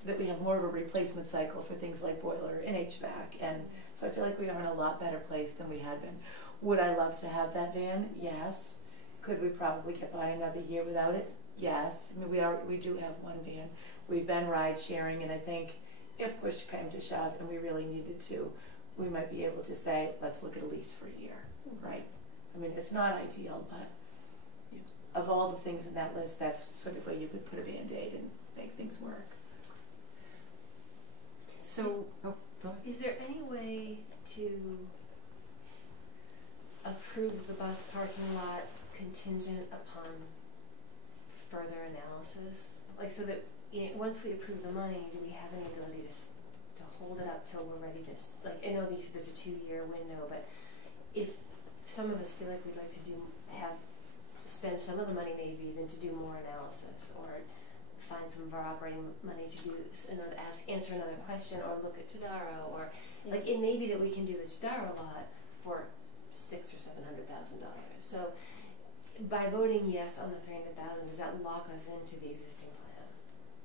that we have more of a replacement cycle for things like boiler and HVAC. And so I feel like we are in a lot better place than we had been. Would I love to have that van? Yes. Could we probably get by another year without it? Yes. I mean, we do have one van. We've been ride sharing, and I think if push came to shove and we really needed to, we might be able to say, let's look at a lease for a year, right? I mean, it's not ideal, but of all the things in that list, that's sort of where you could put a Band-Aid and make things work. So, go ahead. Is there any way to approve the bus parking lot contingent upon further analysis? Like, so that once we approve the money, do we have any ability to hold it up till we're ready to, like, I know there's a 2-year window, but if some of us feel like we'd like to spend some of the money maybe even to do more analysis or find some of our operating money to do answer another question, or look at Tadaro, or like it may be that we can do the Tadaro lot for $600,000 or $700,000. So by voting yes on the 300,000, does that lock us into the existing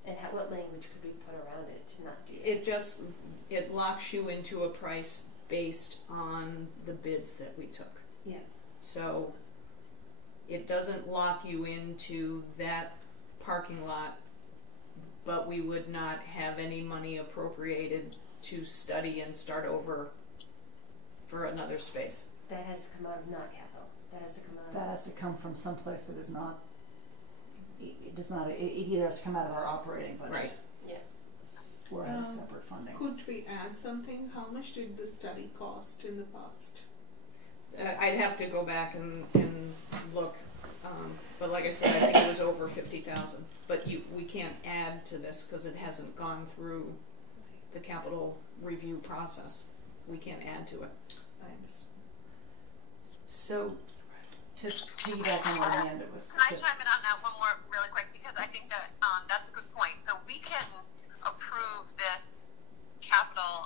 plan? And what language could we put around it to not do that? It locks you into a price based on the bids that we took. Yeah. So it doesn't lock you into that parking lot, but we would not have any money appropriated to study and start over for another space. That has to come out of not capital. That has to come out of... That has to come from someplace that is not, it does not, it either has to come out of our operating budget. Right. Yeah. Or out of separate funding. Could we add something? How much did the study cost in the past? I'd have to go back and look, but like I said, I think it was over 50,000. But we can't add to this because it hasn't gone through the capital review process. We can't add to it. So, to piggyback on what Amanda was... Can I chime in on that one more really quick? Because I think that that's a good point. So we can approve this capital,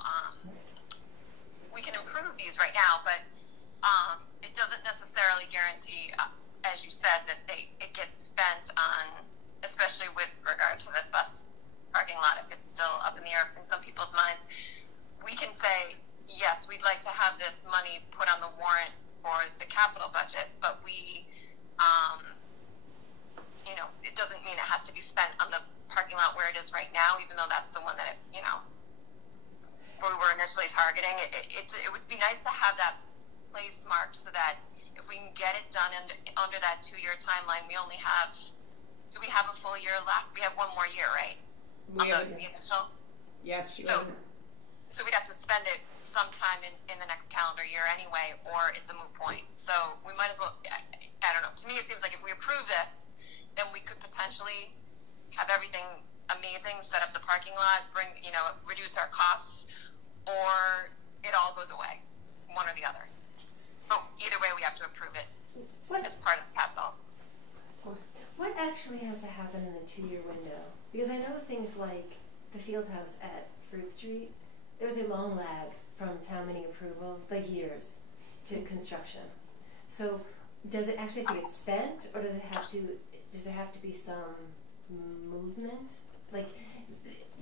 we can approve these right now, but it doesn't necessarily guarantee, as you said, that it gets spent on, especially with regard to the bus parking lot, if it's still up in the air in some people's minds. We can say, yes, we'd like to have this money put on the warrant for the capital budget, but we, it doesn't mean it has to be spent on the parking lot where it is right now, even though that's the one that, where we were initially targeting. It would be nice to have that place marked so that if we can get it done under that 2-year timeline, we only have, do we have a full year left? We have one more year, right? Initial? Yes, you so, so we'd have to spend it sometime in the next calendar year anyway, or it's a moot point. So we might as well, I don't know. To me, it seems like if we approve this, then we could potentially have everything amazing, set up the parking lot, reduce our costs, or it all goes away, one or the other. But either way, we have to approve it as part of capital. What actually has to happen in the 2-year window? Because I know things like the field house at Fruit Street, there's a long lag from town meeting approval, like years, to construction. So does it actually have to get spent, or does there have to be some movement? Like,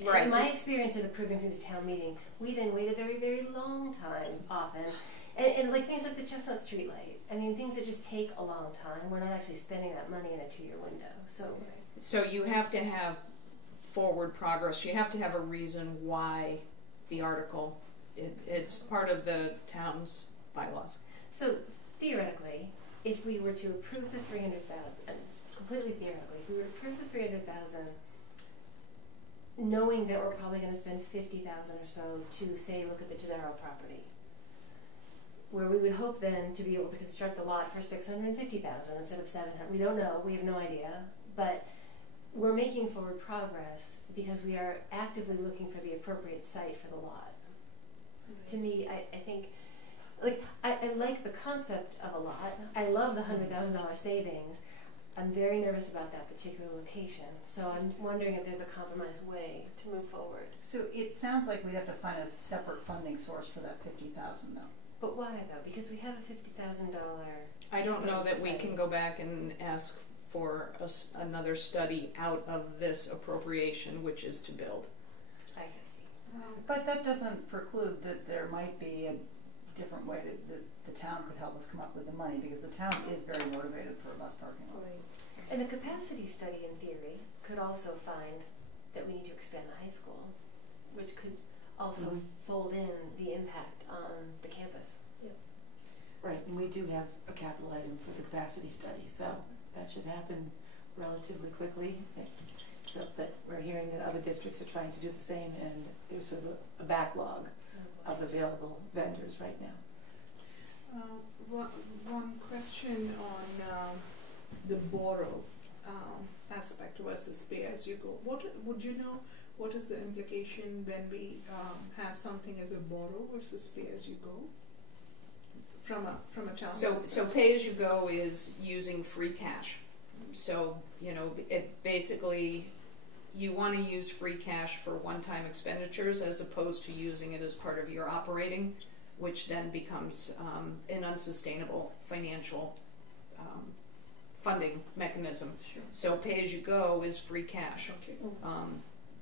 right. In my experience in approving things at town meeting, we then wait a very, very long time often. And like things like the Chestnut Street light, I mean, things that just take a long time, we're not actually spending that money in a 2-year window. So you have to have forward progress. You have to have a reason why the article, it's part of the town's bylaws. So theoretically, if we were to approve the 300,000, and it's completely theoretically, if we were to approve the 300,000, knowing that we're probably going to spend 50,000 or so to, say, look at the Tadaro property, where we would hope then to be able to construct a lot for 650,000 instead of 700. We don't know. We have no idea. But we're making forward progress because we are actively looking for the appropriate site for the lot. Mm-hmm. To me, I think, I like the concept of a lot. I love the $100,000 savings. I'm very nervous about that particular location. So I'm wondering if there's a compromise way to move forward. So it sounds like we'd have to find a separate funding source for that 50,000, though. But why, though? Because we have a $50,000... I don't know that we can go back and ask for another study out of this appropriation, which is to build. I see. But that doesn't preclude that there might be a different way that the town could help us come up with the money, because the town is very motivated for a bus parking lot. Right. And the capacity study, in theory, could also find that we need to expand the high school, which could also fold in the impact on the campus. Yep. Right, and we do have a capital item for the capacity study, so that should happen relatively quickly. Except that we're hearing that other districts are trying to do the same, and there's sort of a backlog of available vendors right now. One question on the borrow aspect versus pay as you go. What would you know? What is the implication when we have something as a borrow versus pay as you go from a town? So pay as you go is using free cash. So it basically you want to use free cash for one-time expenditures as opposed to using it as part of your operating, which then becomes an unsustainable financial funding mechanism. Sure. So pay-as-you-go is free cash. Okay.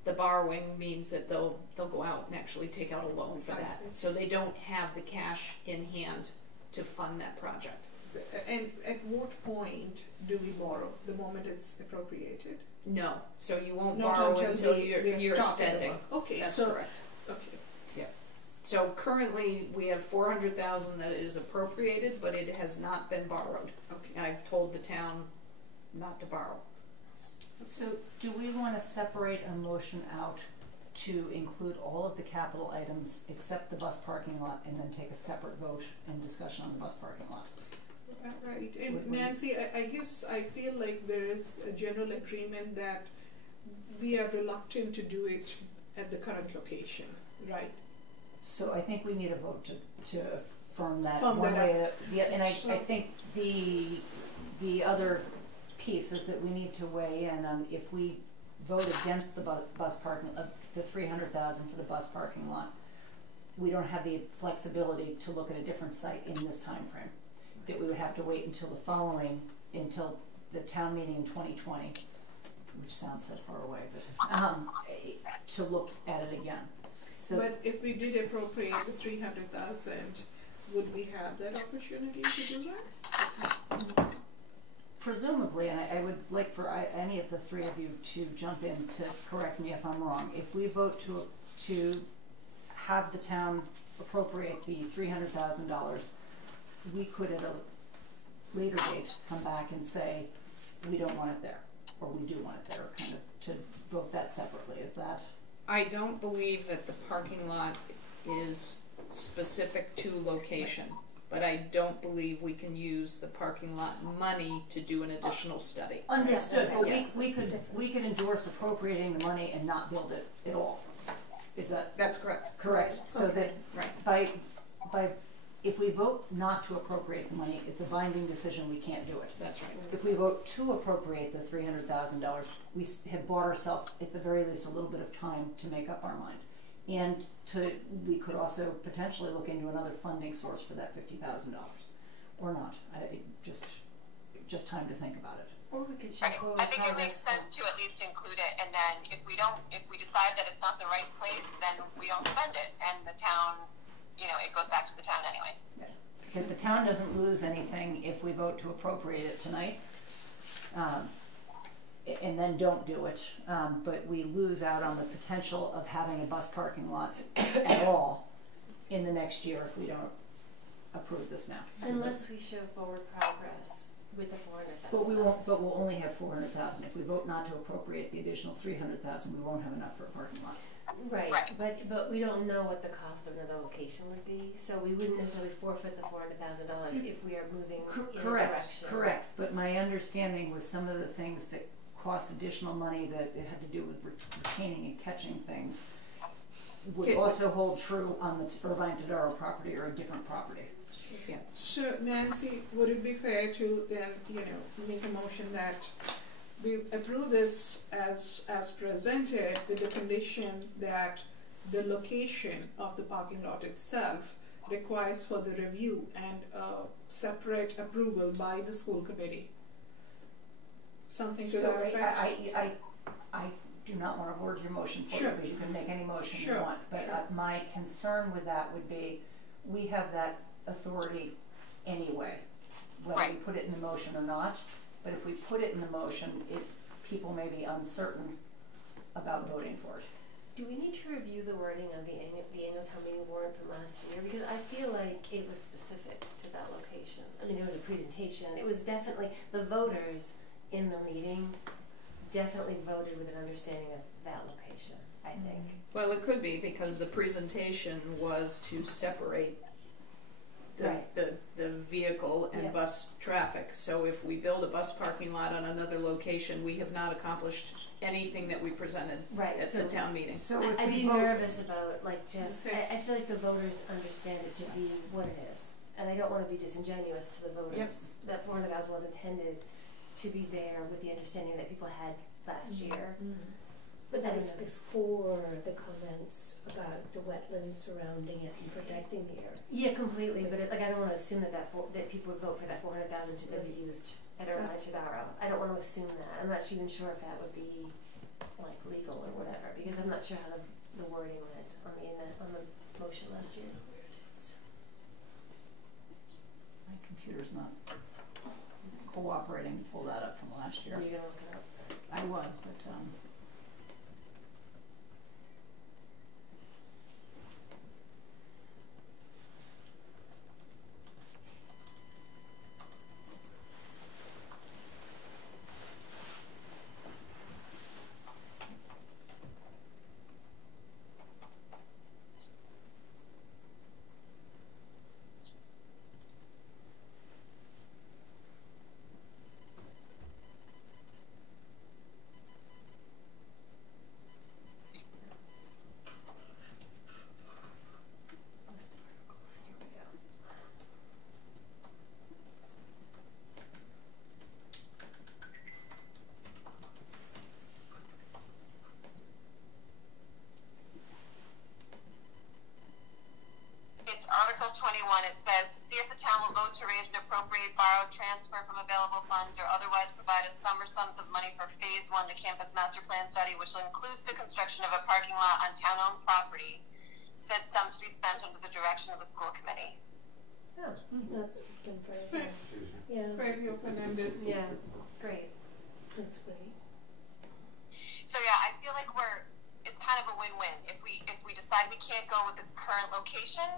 The borrowing means that they'll go out and actually take out a loan for I that. see. So they don't have the cash in hand to fund that project. And at what point do we borrow? The moment it's appropriated? No, so you won't Not borrow until until we have you're started the spending. work. Okay, That's so correct. okay. So currently we have $400,000 that is appropriated, but it has not been borrowed. Okay. I've told the town not to borrow. So do we want to separate a motion out to include all of the capital items except the bus parking lot and then take a separate vote and discussion on the bus parking lot? Right. And Would we- Nancy, I guess I feel like there is a general agreement that we are reluctant to do it at the current location, right? So I think we need a vote to affirm that Firm one that way or the, and I Sure. think the other piece is that we need to weigh in on if we vote against the bus parking, the $300,000 for the bus parking lot, we don't have the flexibility to look at a different site in this time frame. That we would have to wait until the town meeting in 2020, which sounds so far away, but to look at it again. So, But if we did appropriate the 300,000, would we have that opportunity to do that? presumably, and I would like for any of the three of you to jump in to correct me if I'm wrong, if we vote to have the town appropriate the $300,000, we could at a later date come back and say, we don't want it there, or we do want it there, kind of to vote that separately. Is that? I don't believe that the parking lot is specific to location, but I don't believe we can use the parking lot money to do an additional study. Understood, Yeah, but yeah. we could endorse appropriating the money and not build it at all. Is that That's correct. correct? So that Right. by if we vote not to appropriate the money, it's a binding decision, we can't do it. That's right. If we vote to appropriate the $300,000, we have bought ourselves at the very least a little bit of time to make up our mind. And we could also potentially look into another funding source for that $50,000, or not. Just time to think about it. Or we could show Right. forward I think it makes progress. sense to at least include it, and then if we decide that it's not the right place, then we don't spend it, and the town, it goes back to the town anyway. That the town doesn't lose anything if we vote to appropriate it tonight, and then don't do it, but we lose out on the potential of having a bus parking lot at all in the next year if we don't approve this now. Unless we show forward progress with the $400,000. But we won't. But we'll only have $400,000 if we vote not to appropriate the additional $300,000. We won't have enough for a parking lot. Right, Right. but we don't know what the cost of another location would be, so we wouldn't necessarily forfeit the $400,000 if we are moving in a direction. Correct. But my understanding was some of the things that cost additional money that it had to do with retaining and catching things would Okay. also hold true on the Irvine Todaro property or a different property. Yeah. So Nancy, would it be fair to then, make a motion that we approve this as presented with the condition that the location of the parking lot itself requires further review and separate approval by the school committee? Something to So that effect? I do not want to word your motion for Sure. you because you can make any motion Sure, you want. But sure. my concern with that would be we have that authority anyway, whether we Right. put it in the motion or not. But if we put it in the motion, people may be uncertain about voting for it. Do we need to review the wording of the annual town meeting warrant from last year? Because I feel like it was specific to that location. I mean, it was a presentation. It was definitely, the voters in the meeting definitely voted with an understanding of that location, I think. Well, it could be because the presentation was to separate Right. the vehicle and Yeah. bus traffic. So if we build a bus parking lot on another location, we have not accomplished anything that we presented Right, at so the town meeting. So if I'd we be vote, nervous about, like, just, Okay. I feel like the voters understand it to be what it is. And I don't want to be disingenuous to the voters. That $400,000 was intended to be there with the understanding that people had last year. But that was before the comments about the wetlands surrounding it and protecting the area. Yeah, completely. But I don't want to assume that people would vote for that 400,000 to be used at Tadaro. I don't want to assume that. I'm not even sure if that would be like legal or whatever, because I'm not sure how the wording went on the motion last year. My computer's not cooperating to pull that up from last year. Are you gonna look it up? I was, but List of articles. Here we go. It's Article 21. It says, to see if the town will vote to raise and appropriate, borrow, transfer from available funds, or otherwise provide a sum or sums of money for Phase 1, the campus master plan study, which includes the construction of a parking lot on town-owned property, said sum to be spent under the direction of the school committee. Oh, That's good for us. Fair- Yeah, Fairly open-ended. yeah, great. that's great. So yeah, I feel like it's kind of a win-win. If we decide we can't go with the current location,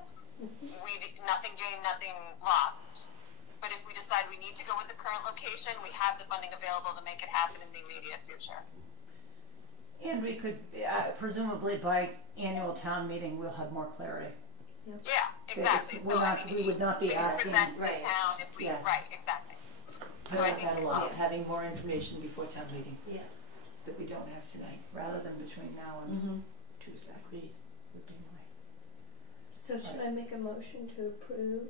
nothing gained, nothing lost. But if we decide we need to go with the current location, we have the funding available to make it happen in the immediate future. and we could presumably by annual town meeting we'll have more clarity. Yeah, exactly. We would not be we can asking. present to the Right. town if we, Yes. right, exactly. I So I like think, that a lot, Yeah. having more information before town meeting Yeah. that we don't have tonight. Rather than between now and Mm-hmm. Tuesday Agreed. would be my. So should I make a motion to approve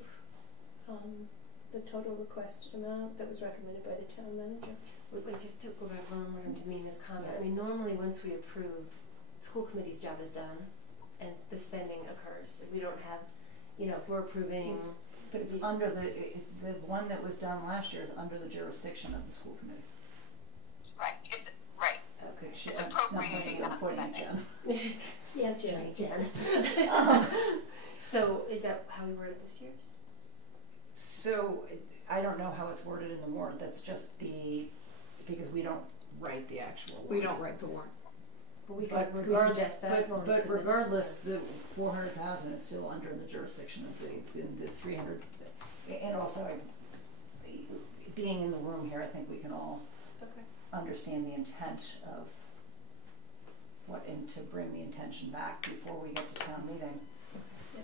the total requested amount that was recommended by the town manager? Wait, just to go back one more to Mina's comment. I mean, normally once we approve, school committee's job is done, and the spending occurs. If we don't have, if we're approving. But it's under the one that was done last year is under the jurisdiction of the school committee. right, it's, right. Okay, It's appropriating I'm pointing at Jen. Yeah, Sorry, Jen. Jen. So is that how we worded this year's? So I don't know how it's worded in the warrant. That's just because we don't write the actual warrant. We don't write the warrant. But we But could suggest that. when we but submit it. regardless, the 400,000 is still under the jurisdiction of the 300, and also being in the room here, I think we can all Okay. understand the intent of and to bring the intention back before we get to town meeting.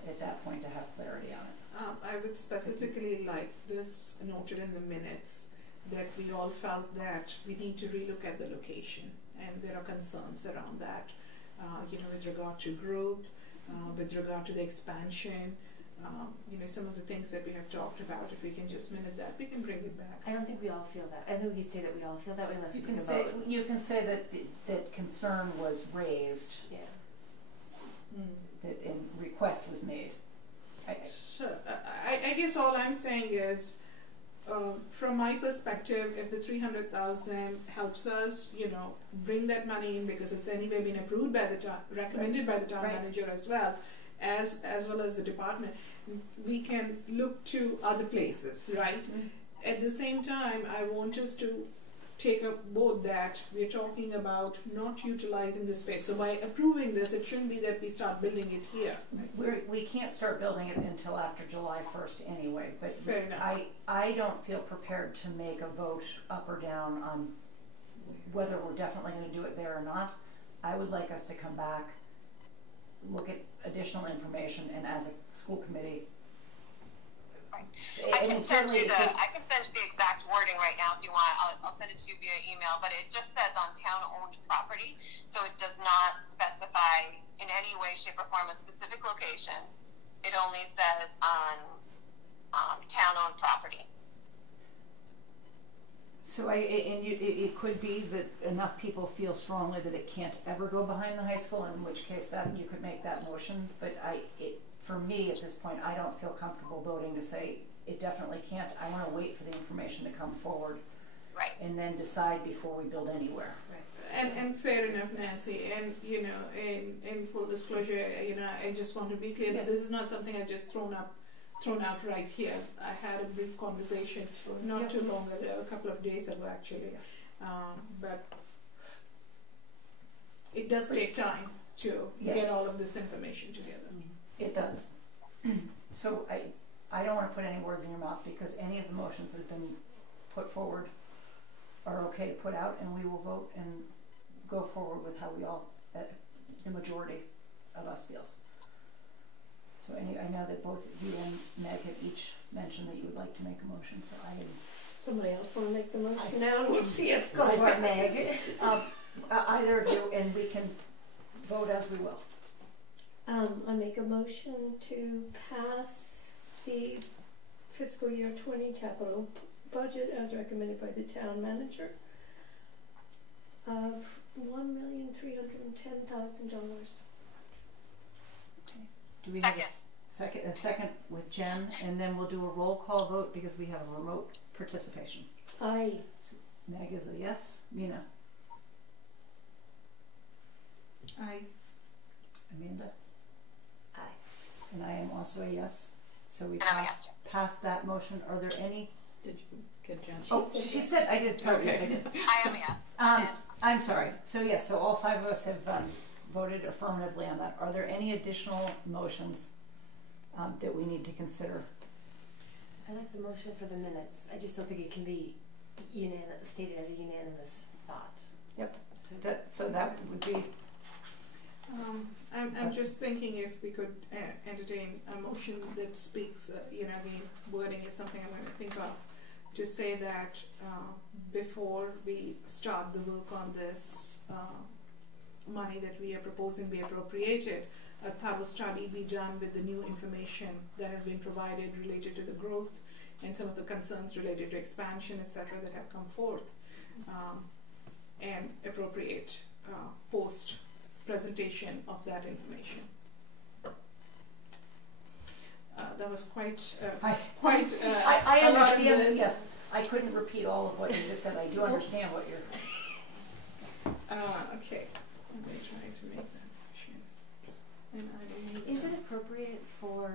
At that point, to have clarity on it. I would specifically like this noted in the minutes that we all felt that we need to relook at the location, and there are concerns around that, with regard to growth, with regard to the expansion, some of the things that we have talked about. If we can just minute that, we can bring it back. I don't think we all feel that. I think we could say that we all feel that way unless we take a vote. You can say that concern was raised, Yeah. that and request was made. So I guess all I'm saying is, from my perspective, if the 300,000 helps us, bring that money in, because it's anyway been approved by the town, recommended by the town Right. manager as well as the department, we can look to other places, right? At the same time, I want us to take up both that we're talking about not utilizing the space. So by approving this, it shouldn't be that we start building it here. We can't start building it until after July 1st anyway, but Fair enough. I don't feel prepared to make a vote up or down on whether we're definitely going to do it there or not. I would like us to come back, look at additional information, and as a school committee, Right. I I mean, can send you certainly the exact wording right now if you want. I'll send it to you via email, but it just says on town-owned property, so it does not specify in any way, shape, or form a specific location. It only says on town-owned property. So it could be that enough people feel strongly that it can't ever go behind the high school, in which case that you could make that motion. But for me at this point, I don't feel comfortable voting to say it definitely can't. I want to wait for the information to come forward, Right. and then decide before we build anywhere. And fair enough, Nancy. And in full disclosure, I just want to be clear that this is not something I've just thrown out right here. I had a brief conversation not too long ago, a couple of days ago actually, but it does take time to get all of this information together. It does. So I don't want to put any words in your mouth, because any of the motions that have been put forward are okay to put out, and we will vote and go forward with how we all, the majority of us feels. So I know that both you and Meg have each mentioned that you would like to make a motion, so Somebody else want to make the motion now, and we'll see if Go God for it, passes. Meg. Either of you, and we can vote as we will. I make a motion to pass the fiscal year 20 capital budget as recommended by the town manager of $1,310,000. Do we have a second with Jen, and then we'll do a roll call vote because we have a remote participation. Aye. Meg is a yes. Mina? Aye. Amanda? Aye. And I am also a yes. So we And I'm a yes. passed that motion. Are there any? Did you get Jen? She said I did. Sorry, Okay. yes, I did. I am, yeah. I'm sorry. So yes, so all five of us have voted affirmatively on that. Are there any additional motions that we need to consider? I like the motion for the minutes. I just don't think it can be stated as a unanimous thought. Yep. So that would be. I'm just thinking if we could entertain a motion that speaks, the wording is something I'm going to think of, to say that before we start the work on this money that we are proposing be appropriated, a thorough study be done with the new information that has been provided related to the growth and some of the concerns related to expansion, etc., that have come forth, and appropriate post presentation of that information. That was quite I a lot of understand. minutes. Yes, I couldn't repeat all of what you just said. I do understand what you're. Okay, let me try to make that motion. Is it appropriate for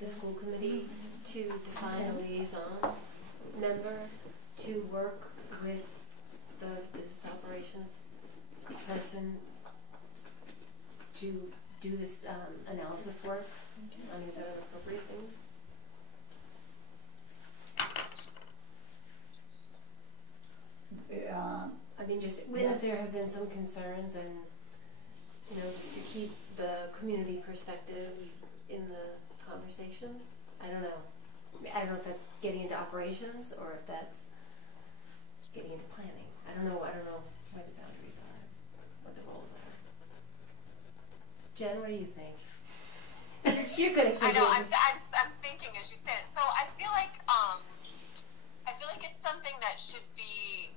the school committee to define a liaison member to work with the business operations person to do this analysis work? I mean, is that an appropriate thing? I mean, just if there have been some concerns, and just to keep the community perspective in the conversation. I don't know if that's getting into operations or if that's getting into planning. I don't know where the boundaries are, what the roles are. Jen, what do you think? You're good at I know. this. I'm thinking as you said. So I feel like it's something that should be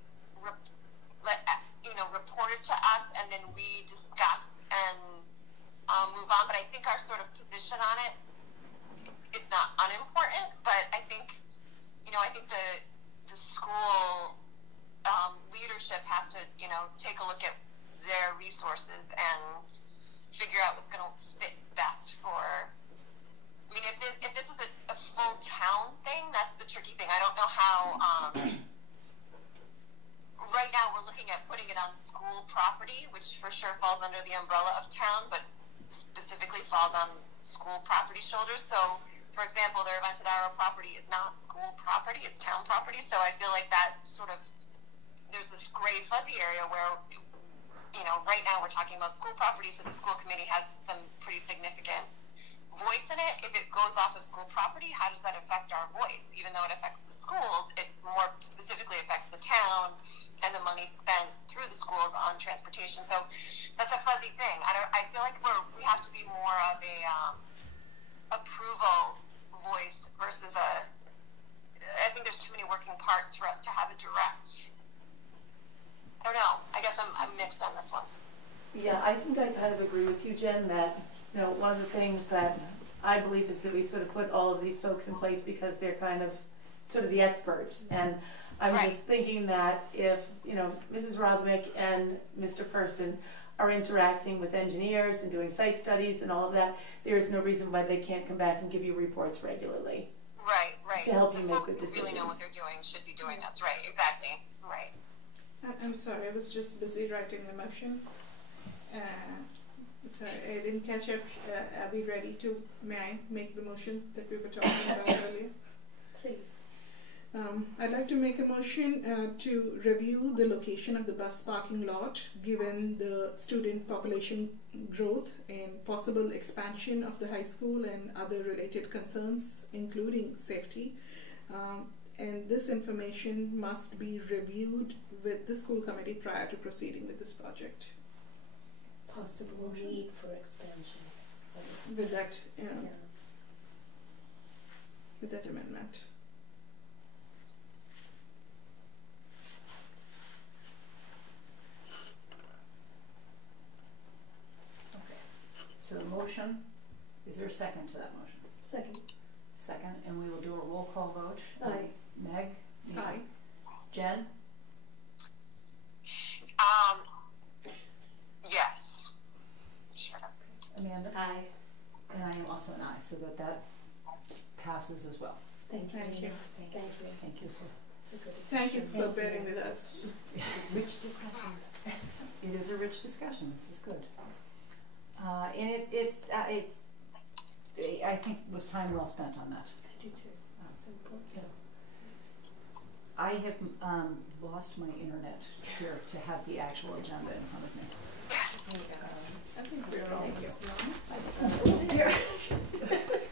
reported to us, and then we discuss and move on. But I think our sort of position on it is not unimportant. But I think the school leadership has to take a look at their resources and figure out what's going to fit best for. I mean, if this is a full town thing, that's the tricky thing. I don't know how. Right now, we're looking at putting it on school property, which for sure falls under the umbrella of town, but specifically falls on school property shoulders. So, for example, their Aventadaro property is not school property; it's town property. So I feel like that sort of there's this gray fuzzy area where. Right now we're talking about school property, so the school committee has some pretty significant voice in it. If it goes off of school property, how does that affect our voice? Even though it affects the schools, it more specifically affects the town and the money spent through the schools on transportation. So that's a fuzzy thing. I feel like we have to be more of a approval voice versus I think there's too many working parts for us to have a direct I don't know. I guess I'm mixed on this one. Yeah, I think I kind of agree with you, Jen, that, you know, one of the things that I believe is that we sort of put all of these folks in place because they're kind of sort of the experts. And I was just thinking that if, you know, Mrs. Rothmick and Mr. Person are interacting with engineers and doing site studies and all of that, there is no reason why they can't come back and give you reports regularly. Right, right. To help you The make folks good who decisions. really know what they're doing should be doing this. Right, exactly. Right. I'm sorry, I was just busy writing the motion. Sorry, I didn't catch up. Are we ready to, may I make the motion that we were talking about earlier? Please. I'd like to make a motion to review the location of the bus parking lot given the student population growth and possible expansion of the high school and other related concerns, including safety. And this information must be reviewed with the school committee prior to proceeding with this project. Possible need for expansion. With that, Yeah. with that amendment. Okay. So the motion, is there a second to that motion? Second. Second, and we will do a roll call vote. Aye. Meg? Aye. Jen? Yes. Sure. Amanda? Aye. And I am also an aye, so that passes as well. Thank you. Thank you. Thank you. Thank you for, It's a good Thank you for Thank you. bearing with us. rich discussion. It is a rich discussion, this is good. And it's, I think it was time well spent on that. I do too. It's important. So, I have lost my internet here to have the actual agenda in front of me. I think we're all Thank you. done.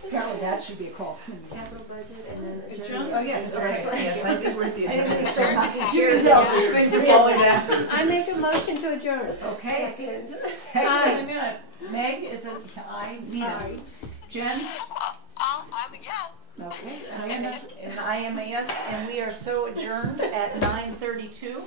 Apparently that should be a call from me. Capital budget and then Adjourn. adjournment. Oh, yes, And okay, that's yes, like- I think we're at the I agenda. think we start- You can tell, these things are falling down. I make a motion to adjourn. Okay. Second. Second in a minute. Meg is an aye, Nina. Aye. Jen? I'm a yes. Okay, Amanda, and I am a yes, and we are so adjourned at 9:32.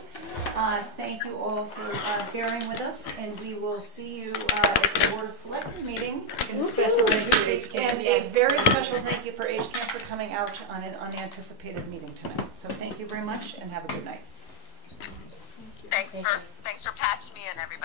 Thank you all for bearing with us, and we will see you at the Board of Selectmen meeting. And a special thank you to HCAM. And a very special thank you for HCAM for coming out on an unanticipated meeting tonight. So thank you very much, and have a good night. Thanks for patching me in, everybody.